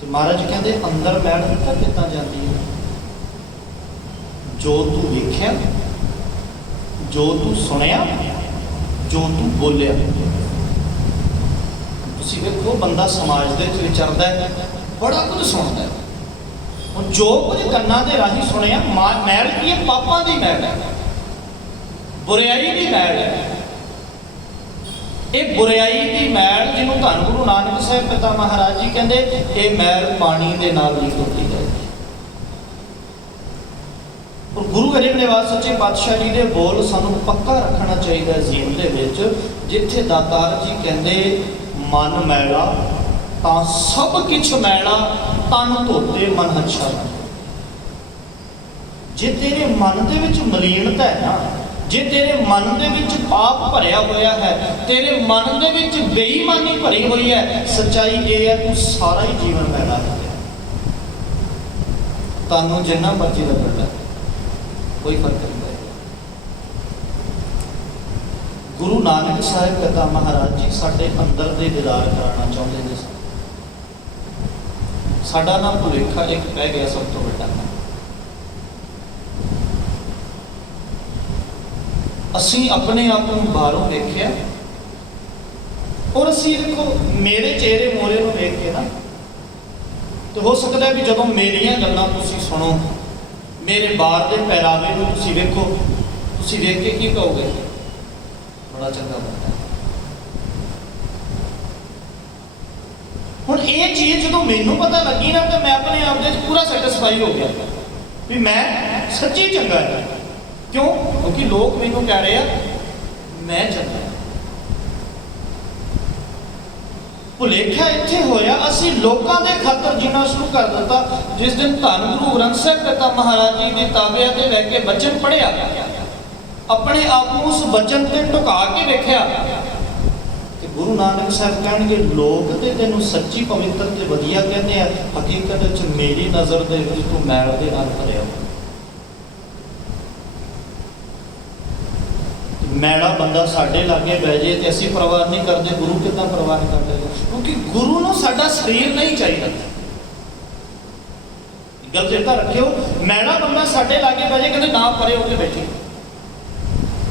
तो महाराज कहते अंदर मैल कितना जाती है? ਜੋ ਤੂੰ ਵੇਖਿਆ, ਜੋ ਤੂੰ ਸੁਣਿਆ, ਜੋ ਤੂੰ ਬੋਲਿਆ। ਤੁਸੀਂ ਵੇਖੋ, ਬੰਦਾ ਸਮਾਜ ਦੇ ਵਿੱਚ ਵਿਚਰਦਾ ਹੈ, ਬੜਾ ਕੁਝ ਸੁਣਦਾ ਹੈ। ਹੁਣ ਜੋ ਕੁਝ ਕੰਨਾਂ ਦੇ ਰਾਹੀਂ ਸੁਣਿਆ, ਮੈਲ ਕੀ ਹੈ? ਪਾਪਾਂ ਦੀ ਮੈਲ ਹੈ, ਬੁਰਿਆਈ ਦੀ ਮੈਲ ਹੈ। ਇਹ ਬੁਰਿਆਈ ਦੀ ਮੈਲ, ਜਿਹਨੂੰ ਧੰਨ ਗੁਰੂ ਨਾਨਕ ਸਾਹਿਬ ਪਿਤਾ ਮਹਾਰਾਜ ਜੀ ਕਹਿੰਦੇ, ਇਹ ਮੈਲ ਪਾਣੀ ਦੇ ਨਾਲ ਨਹੀਂ ਧੋਤੀ ਜਾਂਦੀ। ਔਰ ਗੁਰੂ ਗਰੀਬ ਨਿਵਾਸ ਸੱਚੇ ਪਾਤਸ਼ਾਹ ਜੀ ਦੇ ਬੋਲ ਸਾਨੂੰ ਪੱਕਾ ਰੱਖਣਾ ਚਾਹੀਦਾ ਜੀਵਨ ਦੇ ਵਿੱਚ, ਜਿੱਥੇ ਦਾਤਾਰ ਜੀ ਕਹਿੰਦੇ ਮਨ ਮੈਲਾ ਤਾਂ ਸਭ ਕੁਛ ਮੈਲਾ, ਤਨ ਧੋਤੇ ਮਨ ਅੱਛਾ। ਜੇ ਤੇਰੇ ਮਨ ਦੇ ਵਿੱਚ ਮਲੀਨਤਾ ਹੈ ਨਾ, ਜੇ ਤੇਰੇ ਮਨ ਦੇ ਵਿੱਚ ਪਾਪ ਭਰਿਆ ਹੋਇਆ ਹੈ, ਤੇਰੇ ਮਨ ਦੇ ਵਿੱਚ ਬੇਈਮਾਨੀ ਭਰੀ ਹੋਈ ਹੈ, ਸੱਚਾਈ ਇਹ ਹੈ ਤੂੰ ਸਾਰਾ ਹੀ ਜੀਵਨ ਮੈਲਾ ਹੈ। ਤੁਹਾਨੂੰ ਜਿੰਨਾ ਮਰਜ਼ੀ ਲੱਗਦਾ ਕੋਈ ਫਰਕ ਨਹੀਂ ਪਏਗਾ। ਗੁਰੂ ਨਾਨਕ ਸਾਹਿਬ ਪਿਤਾ ਮਹਾਰਾਜ ਜੀ ਸਾਡੇ ਅੰਦਰ ਦੇ ਦੀਦਾਰ ਕਰਾਉਣਾ ਚਾਹੁੰਦੇ ਨੇ। ਸਾਡਾ ਨਾ ਭੁਲੇਖਾ ਇੱਕ ਪੈ ਗਿਆ ਸਭ ਤੋਂ ਵੱਡਾ, ਅਸੀਂ ਆਪਣੇ ਆਪ ਨੂੰ ਬਾਹਰੋਂ ਵੇਖਿਆ, ਔਰ ਅਸੀਂ ਦੇਖੋ ਮੇਰੇ ਚਿਹਰੇ ਮੋਹਰੇ ਨੂੰ ਵੇਖ ਕੇ ਨਾ, ਤੇ ਹੋ ਸਕਦਾ ਵੀ ਜਦੋਂ ਮੇਰੀਆਂ ਗੱਲਾਂ ਤੁਸੀਂ ਸੁਣੋ, ਮੇਰੇ ਬਾਹਰ ਦੇ ਪਹਿਰਾਵੇ ਨੂੰ ਤੁਸੀਂ ਵੇਖੋ, ਤੁਸੀਂ ਵੇਖ ਕੇ ਕੀ ਕਹੋਗੇ? ਬੜਾ ਚੰਗਾ ਬੰਦਾ। ਹੁਣ ਇਹ ਚੀਜ਼ ਜਦੋਂ ਮੈਨੂੰ ਪਤਾ ਲੱਗੀ ਨਾ, ਤਾਂ ਮੈਂ ਆਪਣੇ ਆਪ ਦੇ ਵਿੱਚ ਪੂਰਾ ਸੈਟੀਸਫਾਈ ਹੋ ਗਿਆ ਵੀ ਮੈਂ ਸੱਚੀ ਚੰਗਾ ਹੈ। ਕਿਉਂ? ਕਿਉਂਕਿ ਲੋਕ ਮੈਨੂੰ ਕਹਿ ਰਹੇ ਆ ਮੈਂ ਚੰਗਾ। ਭੁਲੇਖਾ ਇੱਥੇ ਹੋਇਆ, ਅਸੀਂ ਲੋਕਾਂ ਦੇ ਖਾਤਰ ਜੀਣਾ ਸ਼ੁਰੂ ਕਰ ਦਿੱਤਾ। ਜਿਸ ਦਿਨ ਧੰਨ ਗੁਰੂ ਗ੍ਰੰਥ ਸਾਹਿਬ ਪਿਤਾ ਮਹਾਰਾਜ ਜੀ ਦੇ ਤਾਬਿਆਂ ਤੇ ਬਹਿ ਕੇ ਬਚਨ ਪੜ੍ਹਿਆ, ਆਪਣੇ ਆਪ ਨੂੰ ਉਸ ਬਚਨ ਤੇ ਢੁਕਾ ਕੇ ਵੇਖਿਆ, ਤੇ ਗੁਰੂ ਨਾਨਕ ਸਾਹਿਬ ਕਹਿਣਗੇ ਲੋਕ ਤੇ ਤੈਨੂੰ ਸੱਚੀ ਪਵਿੱਤਰ ਤੇ ਵਧੀਆ ਕਹਿੰਦੇ ਆ, ਹਕੀਕਤ ਵਿੱਚ ਮੇਰੀ ਨਜ਼ਰ ਦੇ ਵਿੱਚ ਤੂੰ ਮੈਲ ਦੇ ਨਾਲ ਭਰਿਆ। ਮੈਲਾ ਬੰਦਾ ਸਾਡੇ ਲਾਗੇ ਬਹਿ ਜੇ ਤੇ ਅਸੀਂ ਪਰਵਾਹ ਨਹੀਂ ਕਰਦੇ, ਗੁਰੂ ਕਿੱਦਾਂ ਪਰਵਾਹ ਕਰਦੇ? ਕਿਉਂਕਿ ਗੁਰੂ ਨੂੰ ਸਾਡਾ ਸਰੀਰ ਨਹੀਂ ਚਾਹੀਦਾ। ਗੱਲ ਚੇਤਾ ਰੱਖਿਓ, ਮੈਲਾ ਬੰਦਾ ਸਾਡੇ ਲਾਗੇ ਬਹਿ ਜੇ, ਕਹਿੰਦੇ ਨਾ ਪਰੇ ਹੋ ਕੇ ਬੈਠੇ,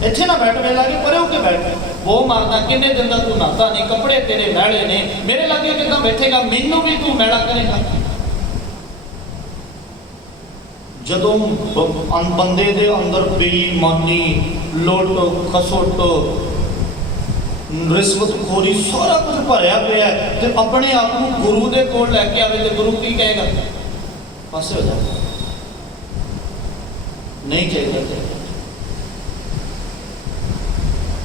ਇੱਥੇ ਨਾ ਬੈਠ, ਮੇਰੇ ਲਾਗੇ ਪਰੇ ਹੋ ਕੇ ਬੈਠ। ਉਹ ਮਾਰਦਾ ਕਿੰਨੇ ਦਿਨ ਦਾ ਤੂੰ ਨਹਾਤਾ ਨਹੀਂ, ਕੱਪੜੇ ਤੇਰੇ ਮੈਲੇ ਨੇ, ਮੇਰੇ ਲਾਗੇ ਕਿੱਦਾਂ ਬੈਠੇਗਾ? ਮੈਨੂੰ ਵੀ ਤੂੰ ਮੈਲਾ ਕਰੇਗਾ। ਜਦੋਂ ਬੰਦੇ ਦੇ ਅੰਦਰ ਬੇਈਮਾਨੀ, ਲੁੱਟ ਖਸੁੱਟ, ਰਿਸ਼ਵਤਖੋਰੀ ਸਾਰਾ ਕੁਝ ਭਰਿਆ ਪਿਆ, ਤੇ ਆਪਣੇ ਆਪ ਨੂੰ ਗੁਰੂ ਦੇ ਕੋਲ ਲੈ ਕੇ ਆਵੇ, ਤੇ ਗੁਰੂ ਕੀ ਕਹੇਗਾ? ਪਾਸੇ ਹੋ ਜਾ, ਨਹੀਂ ਚਾਹੀਦਾ।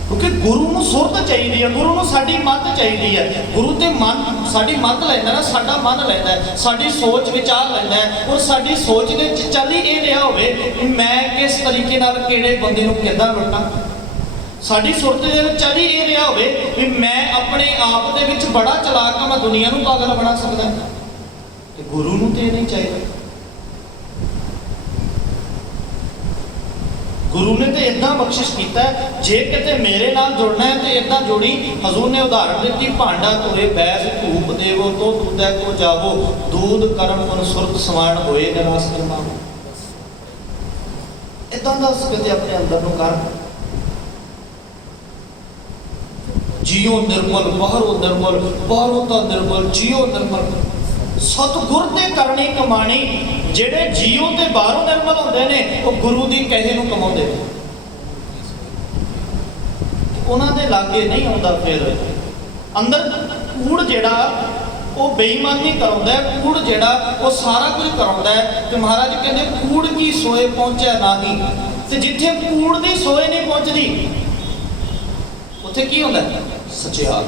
ਕਿਉਂਕਿ ਗੁਰੂ ਨੂੰ ਸੁਰਤ ਚਾਹੀਦੀ ਹੈ, ਗੁਰੂ ਨੂੰ ਸਾਡੀ ਮੱਤ ਚਾਹੀਦੀ ਹੈ। ਗੁਰੂ ਤੇ ਮਨ ਸਾਡੀ ਮੱਤ ਲੈਂਦਾ ਨਾ, ਸਾਡਾ ਮਨ ਲੈਂਦਾ, ਸਾਡੀ ਸੋਚ ਵਿਚਾਰ ਲੈਂਦਾ, ਔਰ ਸਾਡੀ ਸੋਚ ਦੇ ਵਿੱਚ ਚੱਲ ਹੀ ਇਹ ਰਿਹਾ ਹੋਵੇ ਕਿ ਮੈਂ ਕਿਸ ਤਰੀਕੇ ਨਾਲ ਕਿਹੜੇ ਬੰਦੇ ਨੂੰ ਕਿੱਦਾਂ ਲੁੱਟਾਂ। ਸਾਡੀ ਸੁਰਤ ਦੇ ਵਿੱਚ ਚੱਲ ਹੀ ਇਹ ਰਿਹਾ ਹੋਵੇ ਵੀ ਮੈਂ ਆਪਣੇ ਆਪ ਦੇ ਵਿੱਚ ਬੜਾ ਚਲਾਕ ਹਾਂ, ਮੈਂ ਦੁਨੀਆ ਨੂੰ ਪਾਗਲ ਬਣਾ ਸਕਦਾ। ਤੇ ਗੁਰੂ ਨੂੰ ਤੇ ਇਹ ਨਹੀਂ ਚਾਹੀਦਾ। ਗੁਰੂ ਨੇ ਤੇ ਇਦਾਂ ਬਖਸ਼ਿਸ਼ ਕੀਤਾ, ਜੇ ਕਿਤੇ ਮੇਰੇ ਨਾਲ ਜੁੜਨਾ ਹੈ ਤੇ ਇਦਾਂ ਜੁੜੀ। ਹਜ਼ੂਰ ਨੇ ਉਦਾਹਰਨ ਦਿੱਤੀ, ਭਾਂਡਾ ਧੋਏ ਬੈਸ ਧੂਪ ਦੇਵੋ ਤੋ ਦੁੱਧੈ ਕੋ ਜਾਵੋ, ਦੂਧ ਕਰਮ ਮਨ ਸੁਰਤ ਸਮਾਨ ਹੋਏ ਨਿਰਾਸ ਕਰਮਾਵੋ। ਇਦਾਂ ਦਾ ਕਿਤੇ ਆਪਣੇ ਅੰਦਰ ਨੂੰ ਕਰ, ਜੀਓ ਨਿਰਮਲ ਬਾਹਰੋਂ ਨਿਰਮਲ, ਬਾਹਰੋਂ ਤਾਂ ਨਿਰਮਲ, ਜੀਓ ਨਿਰਮਲ। ਸਤਿਗੁਰ ਦੇ ਕਰਨੀ ਕਮਾਣੀ, ਜਿਹੜੇ ਜੀਓ ਤੇ ਬਾਹਰੋਂ ਨਿਰਮਲ ਹੁੰਦੇ ਨੇ, ਉਹ ਗੁਰੂ ਦੀ ਕਹੇ ਨੂੰ ਕਮਾਉਂਦੇ ਨੇ। ਉਹਨਾਂ ਦੇ ਲਾਗੇ ਨਹੀਂ ਆਉਂਦਾ। ਫਿਰ ਅੰਦਰ ਕੂੜ ਜਿਹੜਾ ਉਹ ਬੇਈਮਾਨੀ ਕਰਾਉਂਦਾ, ਕੂੜ ਜਿਹੜਾ ਉਹ ਸਾਰਾ ਕੁਝ ਕਰਾਉਂਦਾ। ਤੇ ਮਹਾਰਾਜ ਕਹਿੰਦੇ ਕੂੜ ਕੀ ਸੋਏ ਪਹੁੰਚਿਆ ਨਹੀਂ, ਤੇ ਜਿੱਥੇ ਕੂੜ ਦੀ ਸੋਏ ਨਹੀਂ ਪਹੁੰਚਦੀ ਉੱਥੇ ਕੀ ਹੁੰਦਾ? ਸਚਿਆਰ।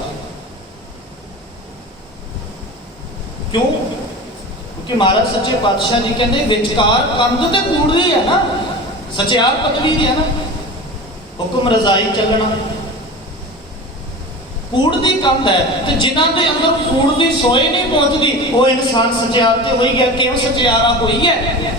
ਕਿਉਂ? ਕਿਉਂਕਿ ਮਹਾਰਾਜ ਸੱਚੇ ਪਾਤਸ਼ਾਹ ਜੀ ਕਹਿੰਦੇ ਵਿਚਕਾਰ ਕੰਧ ਤੇ ਕੂੜ ਦੀ ਹੈ ਨਾ, ਸਚਿਆਰ ਪਤਲੀ ਦੀ ਹੈ ਨਾ, ਹੁਕਮ ਰਜ਼ਾਈ ਚੱਲਣਾ। ਕੂੜ ਦੀ ਕੰਧ ਹੈ, ਤੇ ਜਿਨ੍ਹਾਂ ਦੇ ਅੰਦਰ ਕੂੜ ਦੀ ਸੋਏ ਨਹੀਂ ਪਹੁੰਚਦੀ, ਉਹ ਇਨਸਾਨ ਸਚਿਆਰ ਤੇ ਹੋਈ ਗਿਆ। ਕਿਉਂ ਸਚਿਆਰਾ ਹੋਈ ਹੈ?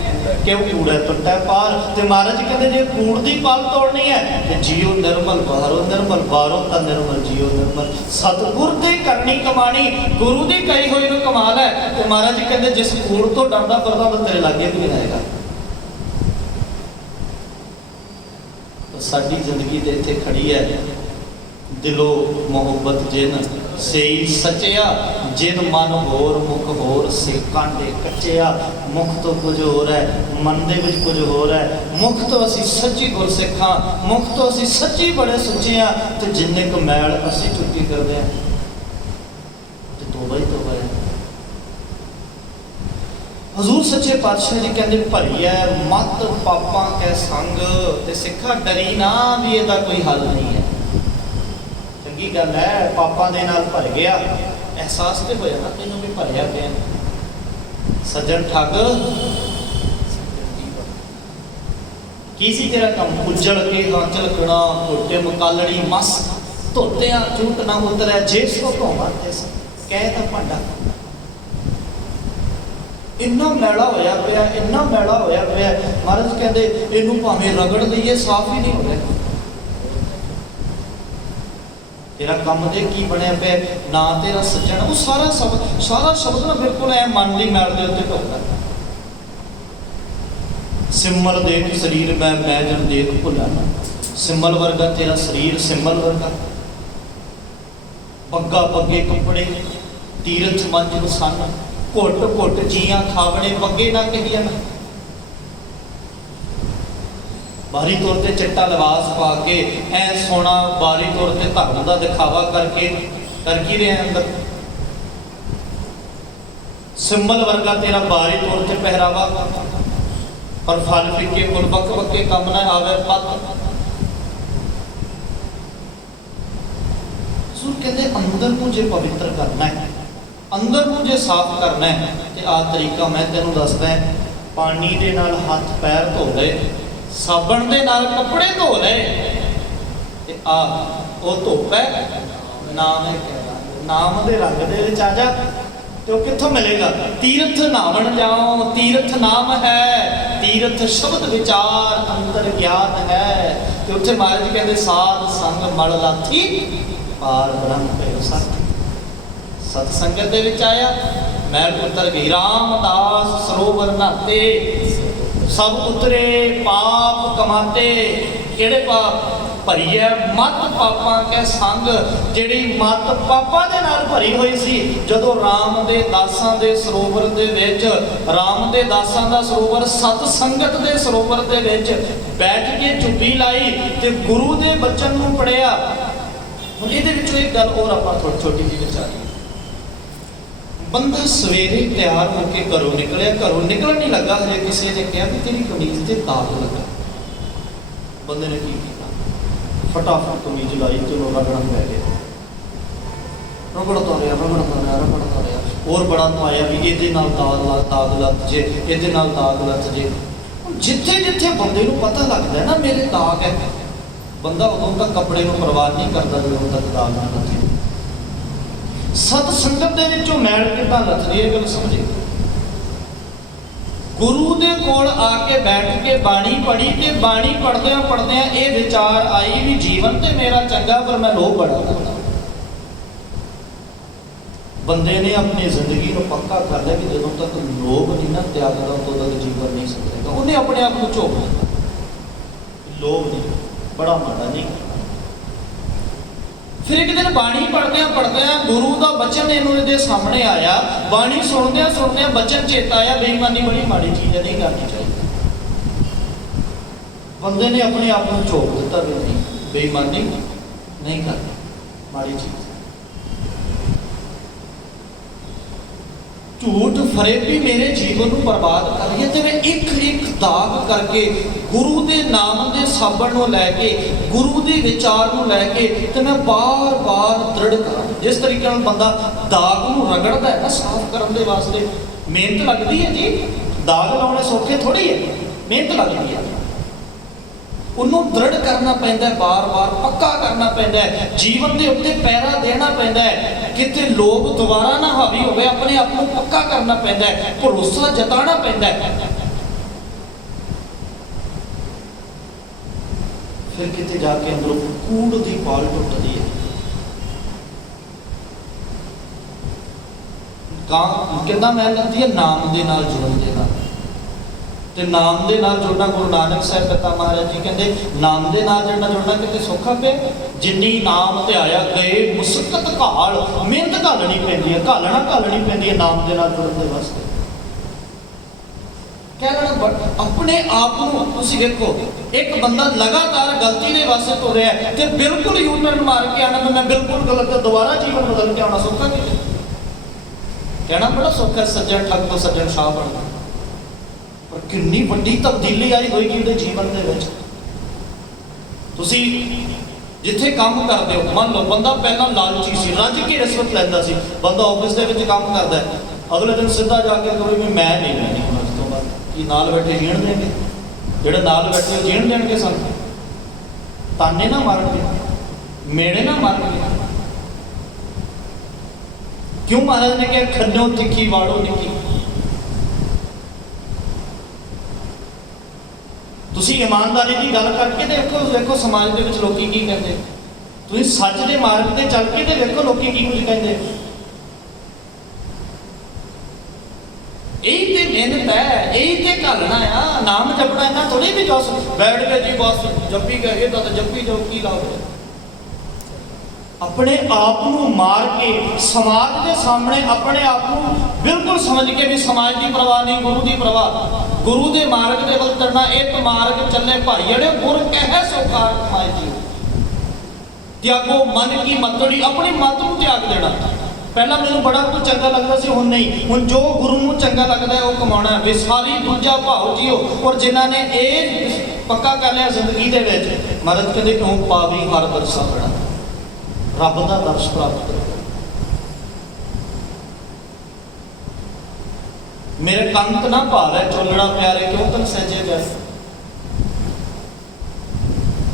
ਕਿਉਂ ਕੂੜਾ ਟੁੱਟਾ ਪਾਰ। ਤੇ ਮਹਾਰਾਜ ਕਹਿੰਦੇ ਜੇ ਕੂੜ ਦੀ ਪਾਲ ਤੋੜਨੀ ਹੈ ਤੇ ਜੀਓ ਨਿਰਮਲ ਬਾਹਰੋਂ ਨਿਰਮਲ, ਬਾਹਰੋਂ ਤਾਂ ਨਿਰਮਲ ਜੀਓ ਨਿਰਮਲ। ਸਤਿਗੁਰ ਦੀ ਕਰਨੀ ਕਮਾਣੀ, ਗੁਰੂ ਦੀ ਕਹੀ ਹੋਈ ਨੂੰ ਕਮਾਲ ਹੈ। ਤੇ ਮਹਾਰਾਜ ਕਹਿੰਦੇ ਜਿਸ ਕੂੜ ਤੋਂ ਡਰਦਾ ਫਿਰਦਾ ਉਹ ਤੇਰੇ ਲਾਗੇ ਵੀ ਨਹੀਂ ਆਏਗਾ। साडी जिंदगी तो इत्थे खड़ी है। दिलो मोहब्बत जिन सेई सचिया, जिन मन होर मुख होर से कांडे कच्चिया। मुख तो कुछ होर है, मन दे विच कुछ होर है। मुख तो असी सच्ची गुरसिख हाँ, मुख तो असी सच्ची बड़े सुचे हाँ, तो जिन्ने क मैल असी चुकी करते हैं तो तौबा ही तौबा है। हजूर सच्चे पातशाह जी कहते भरी है मत पापां कै संग, ते सिखा डरी ना भी इहदा कोई हल नहीं है। चंगी गल है, पापां दे नाल भर गया, एहसास तो होया ना तैनूं भी भरिया पिया। सज्जन ठग की सी तेरा कम, उजड़ के आंचल कड़ा घोटे मकालड़ी मस, धोतिया झूठ ना उतरै जेस को धोवा तिस कह दा भांडा। इन्ना मैला होया पिया, इन्ना मैला होया पिया। महाराज कहते इनू भावें रगड़ लईए साफ ही नहीं हो रहा। तेरा कम दे की बनया पे ना तेरा सज्जन, वो सारा शब्द ना बिल्कुल ऐ मन दी मैल दे उत्ते ढोकदा। सिमल देख शरीर मैं जन देख भुला ना, सिमल वर्गा तेरा शरीर सिमल वर्गा। पग्गा पग्गे कपड़े तीरथ मंज सन, घुट घुट जियां खावणे पग्गे ना कहिया ना। बाहरी तौर पर चिट्टा लिबास पा के ऐ सोना, बाहरी तौर पर धर्म का दिखावा करके कर की रहे अंदर। सिंबल वर्गा तेरा बाहरी तौर पर पहरावा, पर फल फिके मुल बक बके कम ना आवे पत। कहते अंदर मुझे पवित्र करना है, अंदर मुझे साफ करना है, तो आ तरीका मैं तेनों दसदा है। पानी दे नाल हाथ पैर धो ले, साबण दे नाल कपड़े धो ले, ते आ ओ धुप है नाम है। नाम दे रंग दे विच आ जा ते ओ कित्थों मिलेगा? तीर्थ नावन जाओ, तीर्थ नाम है, तीर्थ शब्द विचार अंतर ज्ञान है। ते उत्थे महाराज कहते साध संग मल लाथी पार ब्रह्म भयो सत। सत्संगत दे विच आया, मैल उतर गई। रामदास सरोवर नहाते, सब उतरे पाप कमाते। किहड़े पाप? भरी है मत पापां कै संग, जिहड़ी मत पापां दे नाल भरी हुई सी। जदों राम दे दासां दे सरोवर दे विच, राम दे दासां दा सरोवर सतसंगत दे सरोवर दे विच बैठ के चुप्पी लाई ते गुरु दे बचन नूं पढ़िया। हुण इहदे विचों एक गल होर आपां थोड़ी छोटी जी विचारी। बंदा सवेरे तैयार होकर घरों निकलिया, घरों निकलन नहीं लगा, हजे किसी ने कहा कि तेरी कमीज से दाग लगा। बंदे ने की किया, फटाफट कमीज लाई तो रगड़न पै गया। रगड़ता रहा रगड़ता रहा रगड़ता रहा, और बड़ा पाया भी ये दाग लग जे, ये दाग लग जे। जिथे जिथे बंदे को पता लगता है ना मेरे दाग है, बंदा उदों तक कपड़े को परवाह नहीं करता जो तक दाग ना लगे। सतसंगत दे विचों मैल किदां लथदी है, गल समझे। गुरु दे कोल आके बैठ के बाणी पढ़ी, ते बाणी पढ़दियां पढ़दियां ये विचार आई भी जीवन ते मेरा चंगा, पर मैं लोभ बड़ा करदा। बंदे ने अपनी जिंदगी को पक्का कर लिया कि जदों तक लोभ नहीं ना त्यागदा उदों तक जीवन नहीं सकेगा। उन्हें अपने आप को झोक लिया, लोभ नहीं, बड़ा माड़ा नहीं। फिर एक दिन बाणी पढ़दियां पढ़दियां गुरु का बचन इहदे सामने आया। बाणी सुनदियां सुनदियां बचन चेता आया, बेईमानी बड़ी माड़ी चीज़ है, नहीं करनी चाहिए। बंदे ने अपने आप को झोक दिता भी नहीं, बेईमानी नहीं करनी, माड़ी चीज़। झूठ फरेबी मेरे जीवन को बर्बाद कर रही है, तो मैं एक एक दाग करके गुरु के नाम के साबण को लैके, गुरु के विचार को लैके, तो मैं बार बार दृढ़ करा। जिस तरीके बंदा दाग को रगड़ता है ना साफ करने वास्ते, मेहनत लगती है जी। दाग लाने सौखे थोड़ी है, मेहनत लगती है। उन्होंने दृढ़ करना पैंदा है, बार बार पक्का करना पैंदा है, जीवन के उत्ते पैरा देना पैंदा है। किते लोभ दोबारा ना हावी हो गए, अपने आप को पक्का करना पैंदा है, भरोसा जताना पैंदा है। फिर किते जाके अंदरों कूड़ की पाल टुटती है। कहता मैं लगती है नाम के नाल जुड़न दे नाल। ਤੇ ਨਾਮ ਦੇ ਨਾਲ ਜੁੜਨਾ, ਗੁਰੂ ਨਾਨਕ ਸਾਹਿਬ ਪਿਤਾ ਮਹਾਰਾਜ ਜੀ ਕਹਿੰਦੇ ਨਾਮ ਦੇ ਨਾਲ ਜੁੜਨਾ ਕਿਤੇ ਸੌਖਾ ਪਿਆ। ਜਿੰਨੀ ਨਾਮ ਧਿਆਇਆ ਗਏ ਮੁਸਕਤ ਘਾਲ, ਮਿਹਨਤ ਘਾਲਣੀ ਪੈਂਦੀ ਹੈ, ਘਾਲਣੀ ਪੈਂਦੀ ਹੈ ਨਾਮ ਦੇ ਨਾਲ ਜੁੜਨ ਦੇ ਵਾਸਤੇ। ਕਹਿਣਾ ਆਪਣੇ ਆਪ ਨੂੰ ਤੁਸੀਂ ਵੇਖੋ, ਇੱਕ ਬੰਦਾ ਲਗਾਤਾਰ ਗਲਤੀ ਦੇ ਵਾਸਤੇ ਤੁਰ ਰਿਹਾ ਹੈ ਤੇ ਬਿਲਕੁਲ ਯੂ ਟਰਨ ਮਾਰ ਕੇ ਆਣਾ, ਮੈਂ ਬਿਲਕੁਲ ਗਲਤ ਹੈ, ਦੁਬਾਰਾ ਜੀਵਨ ਬਦਲ ਕੇ ਆਉਣਾ ਸੌਖਾ ਨਹੀਂ। ਕਹਿਣਾ ਬੜਾ ਸੌਖਾ, ਸੱਜਣ ਠੱਗ ਤੋਂ ਸੱਜਣ ਸ਼ਾਹ ਬਣਨਾ, ਪਰ ਕਿੰਨੀ ਵੱਡੀ ਤਬਦੀਲੀ ਆਈ ਹੋਏਗੀ ਉਹਦੇ ਜੀਵਨ ਦੇ ਵਿੱਚ। ਤੁਸੀਂ ਜਿੱਥੇ ਕੰਮ ਕਰਦੇ ਹੋ, ਮੰਨ ਲਓ ਬੰਦਾ ਪਹਿਲਾਂ ਲਾਲਚੀ ਸੀ, ਰੱਜ ਕੇ ਰਿਸ਼ਵਤ ਲੈਂਦਾ ਸੀ, ਬੰਦਾ ਆਫਿਸ ਦੇ ਵਿੱਚ ਕੰਮ ਕਰਦਾ ਹੈ, ਅਗਲੇ ਦਿਨ ਸਿੱਧਾ ਜਾ ਕੇ ਕਹੇ ਵੀ ਮੈਂ ਨਹੀਂ ਲੈਣੀ ਹੁਣ ਅੱਜ ਤੋਂ ਬਾਅਦ। ਕੀ ਨਾਲ ਬੈਠੇ ਜੀਣ ਦੇਣਗੇ? ਜਿਹੜੇ ਨਾਲ ਬੈਠੇ ਜੀਣ ਦੇਣਗੇ ਸਾਨੂੰ? ਤਾਨੇ ਨਾ ਮਾਰਨਗੇ, ਮੇੜੇ ਨਾ ਮਾਰਨਗੇ। ਕਿਉਂ ਮਹਾਰਾਜ ਨੇ ਕਿਹਾ ਖੰਡੋ ਤਿੱਖੀ ਵਾੜੋ ਨਿੱਕੀ। ਤੁਸੀਂ ਇਮਾਨਦਾਰੀ ਦੀ ਗੱਲ ਕਰਕੇ ਦੇਖੋ, ਵੇਖੋ ਸਮਾਜ ਦੇ ਵਿੱਚ ਲੋਕੀ ਕੀ ਕਹਿੰਦੇ। ਤੁਸੀਂ ਸੱਚ ਦੇ ਮਾਰਗ ਤੇ ਚੱਲ ਕੇ ਤੇ ਵੇਖੋ ਲੋਕੀ ਕੀ ਕੁਝ ਕਹਿੰਦੇ। ਇਹੀ ਤੇ ਮਿਹਨਤ ਹੈ, ਇਹੀ ਤੇ ਘਾਲਣਾ ਆ। ਨਾਮ ਜਪਣਾ ਇਹਨਾਂ ਥੋੜੀ ਵੀ ਜੋਸ ਬੈਠ ਕੇ ਜੀ ਬਸ ਜੱਪੀ ਗਏ, ਇਹ ਤਾਂ ਜੱਪੀ ਜਾਓ, ਕੀ ਲਾਓ। ਆਪਣੇ ਆਪ ਨੂੰ ਮਾਰ ਕੇ ਸਮਾਜ ਦੇ ਸਾਹਮਣੇ ਆਪਣੇ ਆਪ ਨੂੰ ਬਿਲਕੁਲ ਸਮਝ ਕੇ ਵੀ ਸਮਾਜ ਦੀ ਪਰਵਾਹ ਨਹੀਂ, ਗੁਰੂ ਦੀ ਪਰਵਾਹ, ਗੁਰੂ ਦੇ ਮਾਰਗ ਦੇ ਵੱਲ ਤੁਰਨਾ। ਇਹ ਮਾਰਗ ਚੱਲੇ ਭਾਈ ਅੜੇ ਗੁਰ ਕਹਿ ਸੋਕਾਰ ਕਮਾਏ ਜੀ। ਤਿਆਗੋ ਮਨ ਕੀ ਮਤੜੀ, ਆਪਣੀ ਮਤ ਨੂੰ ਤਿਆਗ ਦੇਣਾ। ਪਹਿਲਾਂ ਮੈਨੂੰ ਬੜਾ ਕੁਝ ਚੰਗਾ ਲੱਗਦਾ ਸੀ, ਹੁਣ ਨਹੀਂ। ਹੁਣ ਜੋ ਗੁਰੂ ਨੂੰ ਚੰਗਾ ਲੱਗਦਾ ਉਹ ਕਮਾਉਣਾ। ਵਿਸਾਰੀ ਦੂਜਾ ਭਾਉ ਜੀਓ। ਔਰ ਜਿਨ੍ਹਾਂ ਨੇ ਇਹ ਪੱਕਾ ਕਰ ਲਿਆ ਜ਼ਿੰਦਗੀ ਦੇ ਵਿੱਚ, ਮਹਾਰਾਜ ਕਹਿੰਦੇ ਕਿਉਂ ਪਾਵੀ ਹਰ ਦਰਸਾ ਬੜਾ, ਰੱਬ ਦਾ ਦਰਸ ਪ੍ਰਾਪਤ ਕਰੋ। ਮੇਰੇ ਕੰਤ ਨਾ ਭਾਵੈ ਚੋਲਣਾ ਪਿਆਰੇ, ਕਿਉਂ ਤਨ ਸਹਿਜੇ ਗਏ।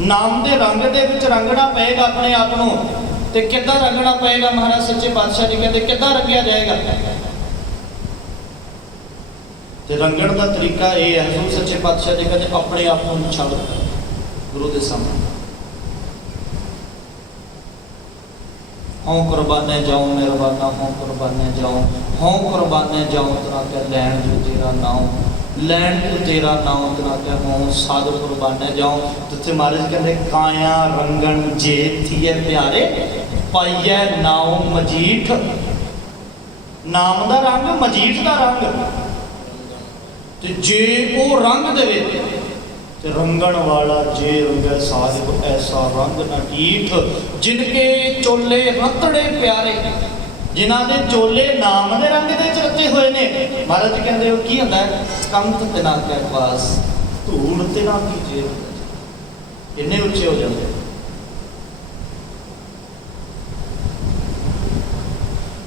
ਨਾਮ ਦੇ ਰੰਗ ਦੇ ਵਿੱਚ ਰੰਗਣਾ ਪਏਗਾ ਆਪਣੇ ਆਪ ਨੂੰ। ਤੇ ਕਿੱਦਾਂ ਰੰਗਣਾ ਪਏਗਾ? ਮਹਾਰਾਜ ਸੱਚੇ ਪਾਤਸ਼ਾਹ ਜੀ ਕਹਿੰਦੇ ਕਿੱਦਾਂ ਰੰਗਿਆ ਜਾਏਗਾ? ਤੇ ਰੰਗਣ ਦਾ ਤਰੀਕਾ ਇਹ ਹੈ, ਹਜ਼ੂਰ ਸੱਚੇ ਪਾਤਸ਼ਾਹ ਜੀ ਕਹਿੰਦੇ ਆਪਣੇ ਆਪ ਨੂੰ ਛੱਡ ਗੁਰੂ ਦੇ ਸਾਹਮਣੇ। ਹੋਂ ਕੁਰਬਾਨੇ ਜਾਉ ਮਿਹਰਬਾਨਾ, ਹੋਂ ਕੁਰਬਾਨੇ ਜਾਉ, ਹੋਂ ਕੁਰਬਾਨੇ ਜਾਉ ਤਰਾ ਕੇ ਲੈਣ ਜੋ ਤੇਰਾ ਨਾਮ, ਲੈਣ ਜੋ ਤੇਰਾ ਨਾਮ ਤਰਾ ਕੇ ਹੋਂ ਸਾਧ ਕੁਰਬਾਨੇ ਜਾਉ। ਜਿੱਥੇ ਮਹਾਰਾਜ ਕਹਿੰਦੇ ਕਾਇਆ ਰੰਗਣ ਜੇ ਥੀਏ ਪਿਆਰੇ, ਪਾਈਐ ਨਾਉ ਮਜੀਠ। ਨਾਮ ਦਾ ਰੰਗ, ਮਜੀਠ ਦਾ ਰੰਗ। ਤੇ ਜੇ ਉਹ ਰੰਗ ਦੇਵੇ ਤੇ ਰੰਗਣ ਵਾਲਾ ਜੇ ਰੰਗੈ ਸਾਹਿਬ ਐਸਾ ਰੰਗ ਨਾ ਢੀਠ। ਜਿਨਕੇ ਚੋਲੇ ਰਤੜੇ ਪਿਆਰੇ, ਜਿਨ੍ਹਾਂ ਦੇ ਚੋਲੇ ਨਾਮ ਦੇ ਰੰਗ ਦੇ ਚ ਰਤੇ ਹੋਏ ਨੇ। ਮਹਾਰਾਜ ਕਹਿੰਦੇ ਉਹ ਕੀ ਹੁੰਦਾ? ਕੰਤ ਤੇ ਨਾ ਕੈ ਪਾਸ, ਧੂੜ ਤੇ ਨਾ ਕੀ ਜੇਬ। ਇੰਨੇ ਉੱਚੇ ਹੋ ਜਾਂਦੇ।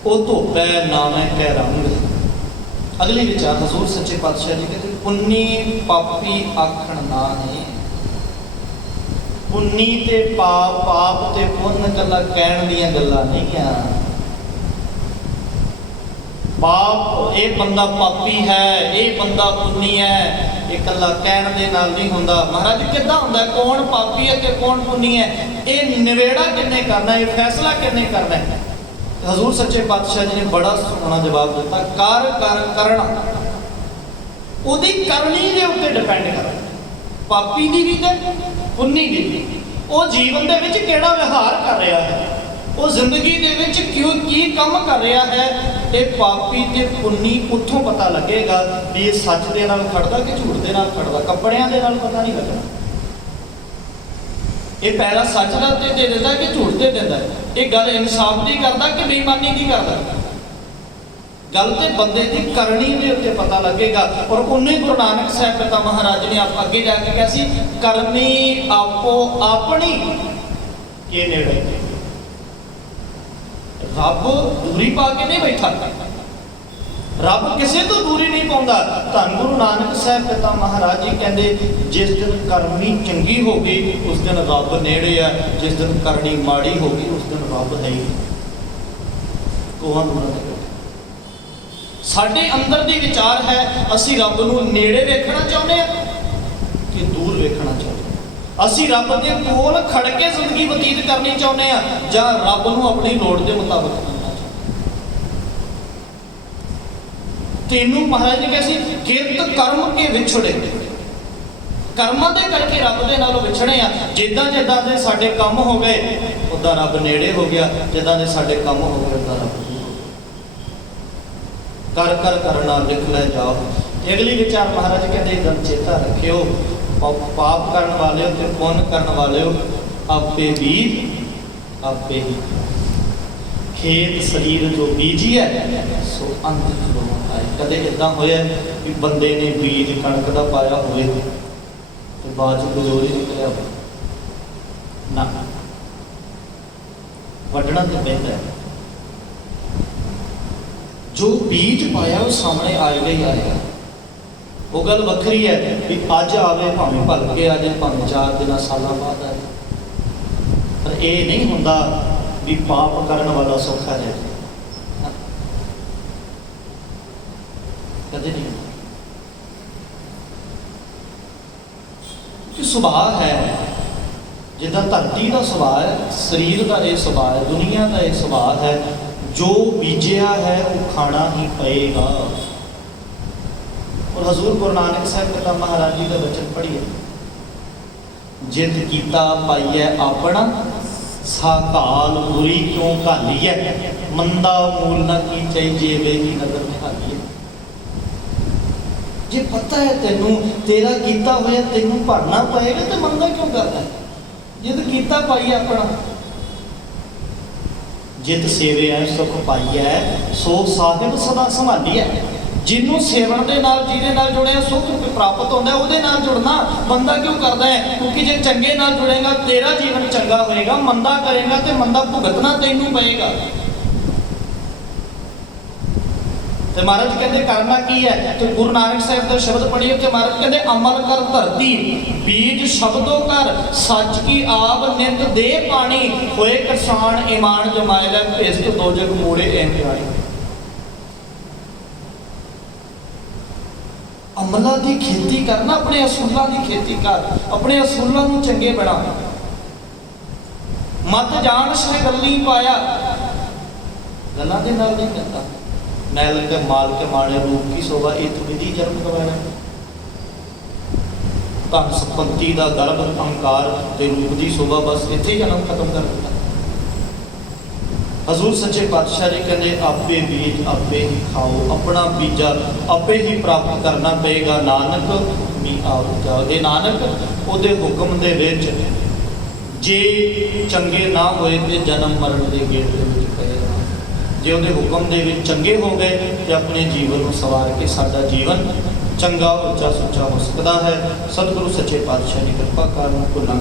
ਉਹ ਧੋਪੈ ਨਾਮੈ ਕੈ ਰੰਗ। ਅਗਲੀ ਵਿਚਾਰ ਹਜ਼ੂਰ ਸੱਚੇ ਪਾਤਸ਼ਾਹ ਜੀ ਕਹਿੰਦੇ ਪੁੰਨੀ ਪਾਪੀ ਆਖਣ ਨਾ ਨੇ। ਪੁੰਨੀ ਤੇ ਪਾਪ, ਪਾਪ ਤੇ ਪੁੰਨ ਗੱਲਾਂ ਕਹਿਣ ਦੀਆਂ ਗੱਲਾਂ ਨਹੀਂ ਆ। ਪਾਪ ਇਹ ਬੰਦਾ ਪਾਪੀ ਹੈ, ਇਹ ਬੰਦਾ ਪੁੰਨੀ ਹੈ, ਇਹ ਇਕੱਲਾ ਕਹਿਣ ਦੇ ਨਾਲ ਨਹੀਂ ਹੁੰਦਾ। ਮਹਾਰਾਜ ਕਿੱਦਾਂ ਹੁੰਦਾ? ਕੌਣ ਪਾਪੀ ਹੈ ਤੇ ਕੌਣ ਪੁੰਨੀ ਹੈ? ਇਹ ਨਿਵੇੜਾ ਕਿੰਨੇ ਕਰਨਾ, ਇਹ ਫੈਸਲਾ ਕਿੰਨੇ ਕਰਨਾ ਹੈ? ਹਜ਼ੂਰ ਸੱਚੇ ਪਾਤਸ਼ਾਹ ਜੀ ਨੇ ਬੜਾ ਸੋਹਣਾ ਜਵਾਬ ਦਿੱਤਾ। ਕਰਨਾ ਉਹਦੀ ਕਰਨੀ ਦੇ ਉੱਤੇ ਡਿਪੈਂਡ ਕਰਦਾ। ਪਾਪੀ ਦੀ ਵੀ ਤੇ ਪੁੰਨੀ ਦੀ ਵੀ। ਉਹ ਜੀਵਨ ਦੇ ਵਿੱਚ ਕਿਹੜਾ ਵਿਹਾਰ ਕਰ ਰਿਹਾ ਹੈ, ਉਹ ਜ਼ਿੰਦਗੀ ਦੇ ਵਿੱਚ ਕੀ ਕੰਮ ਕਰ ਰਿਹਾ ਹੈ। ਇਹ ਪਾਪੀ ਤੇ ਪੁੰਨੀ ਉੱਥੋਂ ਪਤਾ ਲੱਗੇਗਾ ਵੀ ਇਹ ਸੱਚ ਦੇ ਨਾਲ ਖੜਦਾ ਕਿ ਝੂਠ ਦੇ ਨਾਲ ਖੜਦਾ। ਕੱਪੜਿਆਂ ਦੇ ਨਾਲ ਪਤਾ ਨਹੀਂ ਲੱਗਣਾ। ਇਹ ਪਹਿਲਾ ਸੱਚ ਦਾ ਤੇ ਦੇ ਦਿੰਦਾ ਕਿ ਝੂਠ ਦੇ ਦਿੰਦਾ। ਇਹ ਗੱਲ ਇਨਸਾਫ ਦੀ ਕਰਦਾ ਕਿ ਬੇਈਮਾਨੀ ਦੀ ਕਰਦਾ। ਗੱਲ ਤੇ ਬੰਦੇ ਦੀ ਕਰਨੀ ਦੇ ਉੱਤੇ ਪਤਾ ਲੱਗੇਗਾ। ਔਰ ਉਹਨੇ ਗੁਰੂ ਨਾਨਕ ਸਾਹਿਬ ਪਿਤਾ ਮਹਾਰਾਜ ਨੇ ਆਪ ਅੱਗੇ ਜਾ ਕੇ ਕਿਹਾ ਸੀ, ਕਰਨੀ ਆਪੋ ਆਪਣੀ ਕੇ ਨੇੜੇ। ਰੱਬ ਦੂਰੀ ਪਾ ਕੇ ਨਹੀਂ ਬੈਠਾ, ਰੱਬ ਕਿਸੇ ਤੋਂ ਦੂਰੀ ਨਹੀਂ ਪਾਉਂਦਾ। ਧੰਨ ਗੁਰੂ ਨਾਨਕ ਸਾਹਿਬ ਪਿਤਾ ਮਹਾਰਾਜ ਜੀ ਕਹਿੰਦੇ ਜਿਸ ਦਿਨ ਕਰਨੀ ਚੰਗੀ ਹੋ ਗਈ ਉਸ ਦਿਨ ਰੱਬ ਨੇੜੇ ਆ, ਜਿਸ ਦਿਨ ਕਰਨੀ ਮਾੜੀ ਹੋ ਗਈ ਉਸ ਦਿਨ ਰੱਬ ਹੈ ਹੀ। ਸਾਡੇ ਅੰਦਰ ਦੀ ਵਿਚਾਰ ਹੈ, ਅਸੀਂ ਰੱਬ ਨੂੰ ਨੇੜੇ ਵੇਖਣਾ ਚਾਹੁੰਦੇ ਹਾਂ ਕਿ ਦੂਰ ਵੇਖਣਾ ਚਾਹੁੰਦੇ ਹਾਂ। ਅਸੀਂ ਰੱਬ ਦੇ ਕੋਲ ਖੜ ਕੇ ਜ਼ਿੰਦਗੀ ਬਤੀਤ ਕਰਨੀ ਚਾਹੁੰਦੇ ਹਾਂ ਜਾਂ ਰੱਬ ਨੂੰ ਆਪਣੀ ਲੋੜ ਦੇ ਮੁਤਾਬਕ ਮੰਨਣਾ ਚਾਹੁੰਦੇ ਹਾਂ। ਤੈਨੂੰ ਮਹਾਰਾਜ ਨੇ ਕਿਹਾ ਸੀ ਕਿਰਤ ਕਰਮ ਕੇ ਵਿਛੜੇ, ਕਰਮਾਂ ਦੇ ਕਰਕੇ ਰੱਬ ਦੇ ਨਾਲੋਂ ਵਿਛੜੇ ਆ। ਜਿੱਦਾਂ ਜਿੱਦਾਂ ਦੇ ਸਾਡੇ ਕੰਮ ਹੋ ਗਏ ਉੱਦਾਂ ਰੱਬ ਨੇੜੇ ਹੋ ਗਿਆ, ਜਿੱਦਾਂ ਦੇ ਸਾਡੇ ਕੰਮ ਹੋ ਗਏ ਉੱਦਾਂ ਰੱਬ ਦੂਰ ਹੋ ਗਿਆ। ਕਰ ਕਰ ਕਰਨਾ ਲਿਖ ਲੈ ਜਾਓ। ਅਗਲੀ ਵਿਚਾਰ ਮਹਾਰਾਜ ਕਹਿੰਦੇ ਇਦਾਂ ਚੇਤਾ ਰੱਖਿਓ, ਪਾਪ ਕਰਨ ਵਾਲਿਓ ਤੇ ਪੁੰਨ ਕਰਨ ਵਾਲਿਓ ਆਪੇ ਬੀਜ ਆਪੇ ਹੀ। ਖੇਤ ਸਰੀਰ ਜੋ ਬੀਜੀਐ ਸੋ ਅੰਤ ਫਲੋਂ ਆਏ। ਕਦੇ ਇਦਾਂ ਹੋਇਆ ਕਿ ਬੰਦੇ ਨੇ ਬੀਜ ਕਣਕ ਦਾ ਪਾਇਆ ਹੋਵੇ ਤੇ ਬਾਅਦ ਚ ਗਜੋਰੀ ਨਿਕਲਿਆ ਹੋਵੇ ਨਾ, ਵੱਢਣਾ ਤੇ ਪੈਂਦਾ ਹੈ। ਜੋ ਬੀਜ ਪਾਇਆ ਉਹ ਸਾਹਮਣੇ ਆਏਗਾ ਹੀ ਆਏਗਾ। ਉਹ ਗੱਲ ਵੱਖਰੀ ਹੈ ਵੀ ਅੱਜ ਆਵੇ ਭਾਵੇਂ ਭਲ ਕੇ ਆ ਜਾਏ, ਭਾਵੇਂ 4 ਦਿਨਾਂ ਸਾਲਾਂ ਬਾਅਦ ਆਏ, ਪਰ ਇਹ ਨਹੀਂ ਹੁੰਦਾ ਵੀ ਪਾਪ ਕਰਨ ਵਾਲਾ ਸੌਖਾ ਰਹਿ ਜਾਏ, ਕਦੇ ਨਹੀਂ। ਕਿ ਸੁਭਾਅ ਹੈ ਜਿੱਦਾਂ ਧਰਤੀ ਦਾ ਸੁਭਾਅ ਹੈ, ਸਰੀਰ ਦਾ ਇਹ ਸੁਭਾਅ ਹੈ, ਦੁਨੀਆ ਦਾ ਇਹ ਸੁਭਾਅ ਹੈ, ਜੋ ਬੀਜਿਆ ਹੈ ਉਹ ਖਾਣਾ ਹੀ ਪਏਗਾ। ਔਰ ਹਜ਼ੂਰ ਗੁਰੂ ਨਾਨਕ ਸਾਹਿਬ ਪਿਤਾ ਮਹਾਰਾਜ ਜੀ ਦਾ ਬਚਨ ਪੜ੍ਹੀਏ, ਜਿਤ ਕੀਤਾ ਪਾਈਐ ਆਪਣਾ ਸਾਕਾਲ ਬੁਰੀ ਕਿਉਂ ਘਾਲੀਐ, ਮੰਦਾ ਮੂਲ ਨਾ ਕੀਚੈ ਜੇਵੇ ਹੀ ਨਦਰ ਨਿਹਾਲੀਐ। ਜੇ ਪਤਾ ਹੈ ਤੈਨੂੰ ਤੇਰਾ ਕੀਤਾ ਹੋਇਆ ਤੈਨੂੰ ਭਰਨਾ ਪਏਗਾ ਤੇ ਮੰਦਾ ਕਿਉਂ ਕਰਦਾ? ਜਿਤ ਕੀਤਾ ਪਾਈਐ ਆਪਣਾ, ਜਿਤ ਸੇਵਿਆ ਸੁਖ ਪਾਈਐ ਸੋ ਸਾਹਿਬ ਸਦਾ ਸੰਭਾਲੀਐ। ਜਿਹਨੂੰ ਸੇਵਨ ਦੇ ਨਾਲ ਜਿਹਦੇ ਨਾਲ ਜੁੜਿਆ ਸੁੱਖ ਪ੍ਰਾਪਤ ਹੁੰਦਾ ਉਹਦੇ ਨਾਲ ਜੁੜਨਾ ਬੰਦਾ ਕਿਉਂ ਕਰਦਾ ਹੈ? ਕਿਉਂਕਿ ਜੇ ਚੰਗੇ ਨਾਲ ਜੁੜੇਗਾ ਤੇਰਾ ਜੀਵਨ ਚੰਗਾ ਹੋਏਗਾ, ਮੰਦਾ ਕਰੇਗਾ ਤੇ ਮੰਦਾ ਭੁਗਤਣਾ ਤੈਨੂੰ ਪਏਗਾ। ਤੇ ਮਹਾਰਾਜ ਕਹਿੰਦੇ ਕਰਨਾ ਕੀ ਹੈ? ਤੇ ਗੁਰੂ ਨਾਨਕ ਸਾਹਿਬ ਦਾ ਸ਼ਬਦ ਪੜ੍ਹੀਏ ਕਿ ਮਹਾਰਾਜ ਕਹਿੰਦੇ ਅਮਲ ਕਰ ਧਰਤੀ ਬੀਜ ਸ਼ਬਦੋ ਕਰ ਸੱਚ ਕੀ ਆਬ ਨਿਤ ਦੇ ਪਾਣੀ ਹੋਏ ਕਿਸਾਨ ਇਮਾਨ ਜਮਾਏ ਲੈ ਭੇਸਤ ਦੋ ਜਗ ਮੋੜੇ ਐ ਪਿਆਰੀ। ਅਮਲਾਂ ਦੀ ਖੇਤੀ ਕਰਨਾ, ਆਪਣੇ ਅਸੂਲਾਂ ਦੀ ਖੇਤੀ ਕਰ, ਆਪਣੇ ਅਸੂਲਾਂ ਨੂੰ ਚੰਗੇ ਬਣਾ। ਮਤ ਜਾਣ ਸੇ ਗੱਲੀ ਪਾਇਆ, ਗੱਲਾਂ ਦੇ ਨਾਲ ਨਹੀਂ ਕਰਦਾ। ਮੈਲ ਕੇ ਮਾਲ ਕੇ ਮਾਣੇ ਰੂਪ ਕੀ ਸੋਭਾ ਇਹ ਵਿਧੀ ਜਨਮ ਗਵਾਇਆ। ਧਨ ਸੰਪत्ति ਦਾ ਗਰਭ ਅਹੰਕਾਰ ਤੇ ਰੂਪ ਦੀ ਸੋਭਾ ਬਸ ਇੱਥੇ ਹੀ ਜਨਮ ਖਤਮ ਕਰ ਦਿੱਤਾ। ਹਜ਼ੂਰ ਸੱਚੇ ਪਾਤਸ਼ਾਹ ਜੀ ਕਹਿੰਦੇ ਆਪੇ ਬੀਜ ਆਪੇ ਹੀ ਖਾਓ, ਆਪਣਾ ਬੀਜਾ ਆਪੇ ਹੀ ਪ੍ਰਾਪਤ ਕਰਨਾ ਪਏਗਾ। ਨਾਨਕ ਮੀ ਆਓ ਜਾਓ। ਇਹ ਨਾਨਕ ਉਹਦੇ ਹੁਕਮ ਦੇ ਵਿੱਚ ਜੇ ਚੰਗੇ ਨਾ ਹੋਏ ਤੇ ਜਨਮ ਮਰਨ ਦੇ ਗੇੜ ਦੇ ਵਿੱਚ ਪਏਗਾ। ਜੇ ਉਹਦੇ ਹੁਕਮ ਦੇ ਵਿੱਚ ਚੰਗੇ ਹੋ ਗਏ ਤੇ ਆਪਣੇ ਜੀਵਨ ਨੂੰ ਸਵਾਰ ਕੇ ਸਾਡਾ ਜੀਵਨ ਚੰਗਾ ਉੱਚਾ ਸੁੱਚਾ ਹੋ ਸਕਦਾ ਹੈ। ਸਤਿਗੁਰੂ ਸੱਚੇ ਪਾਤਸ਼ਾਹ ਦੀ ਕਿਰਪਾ ਕਰਨ ਭੁੱਲਾਂ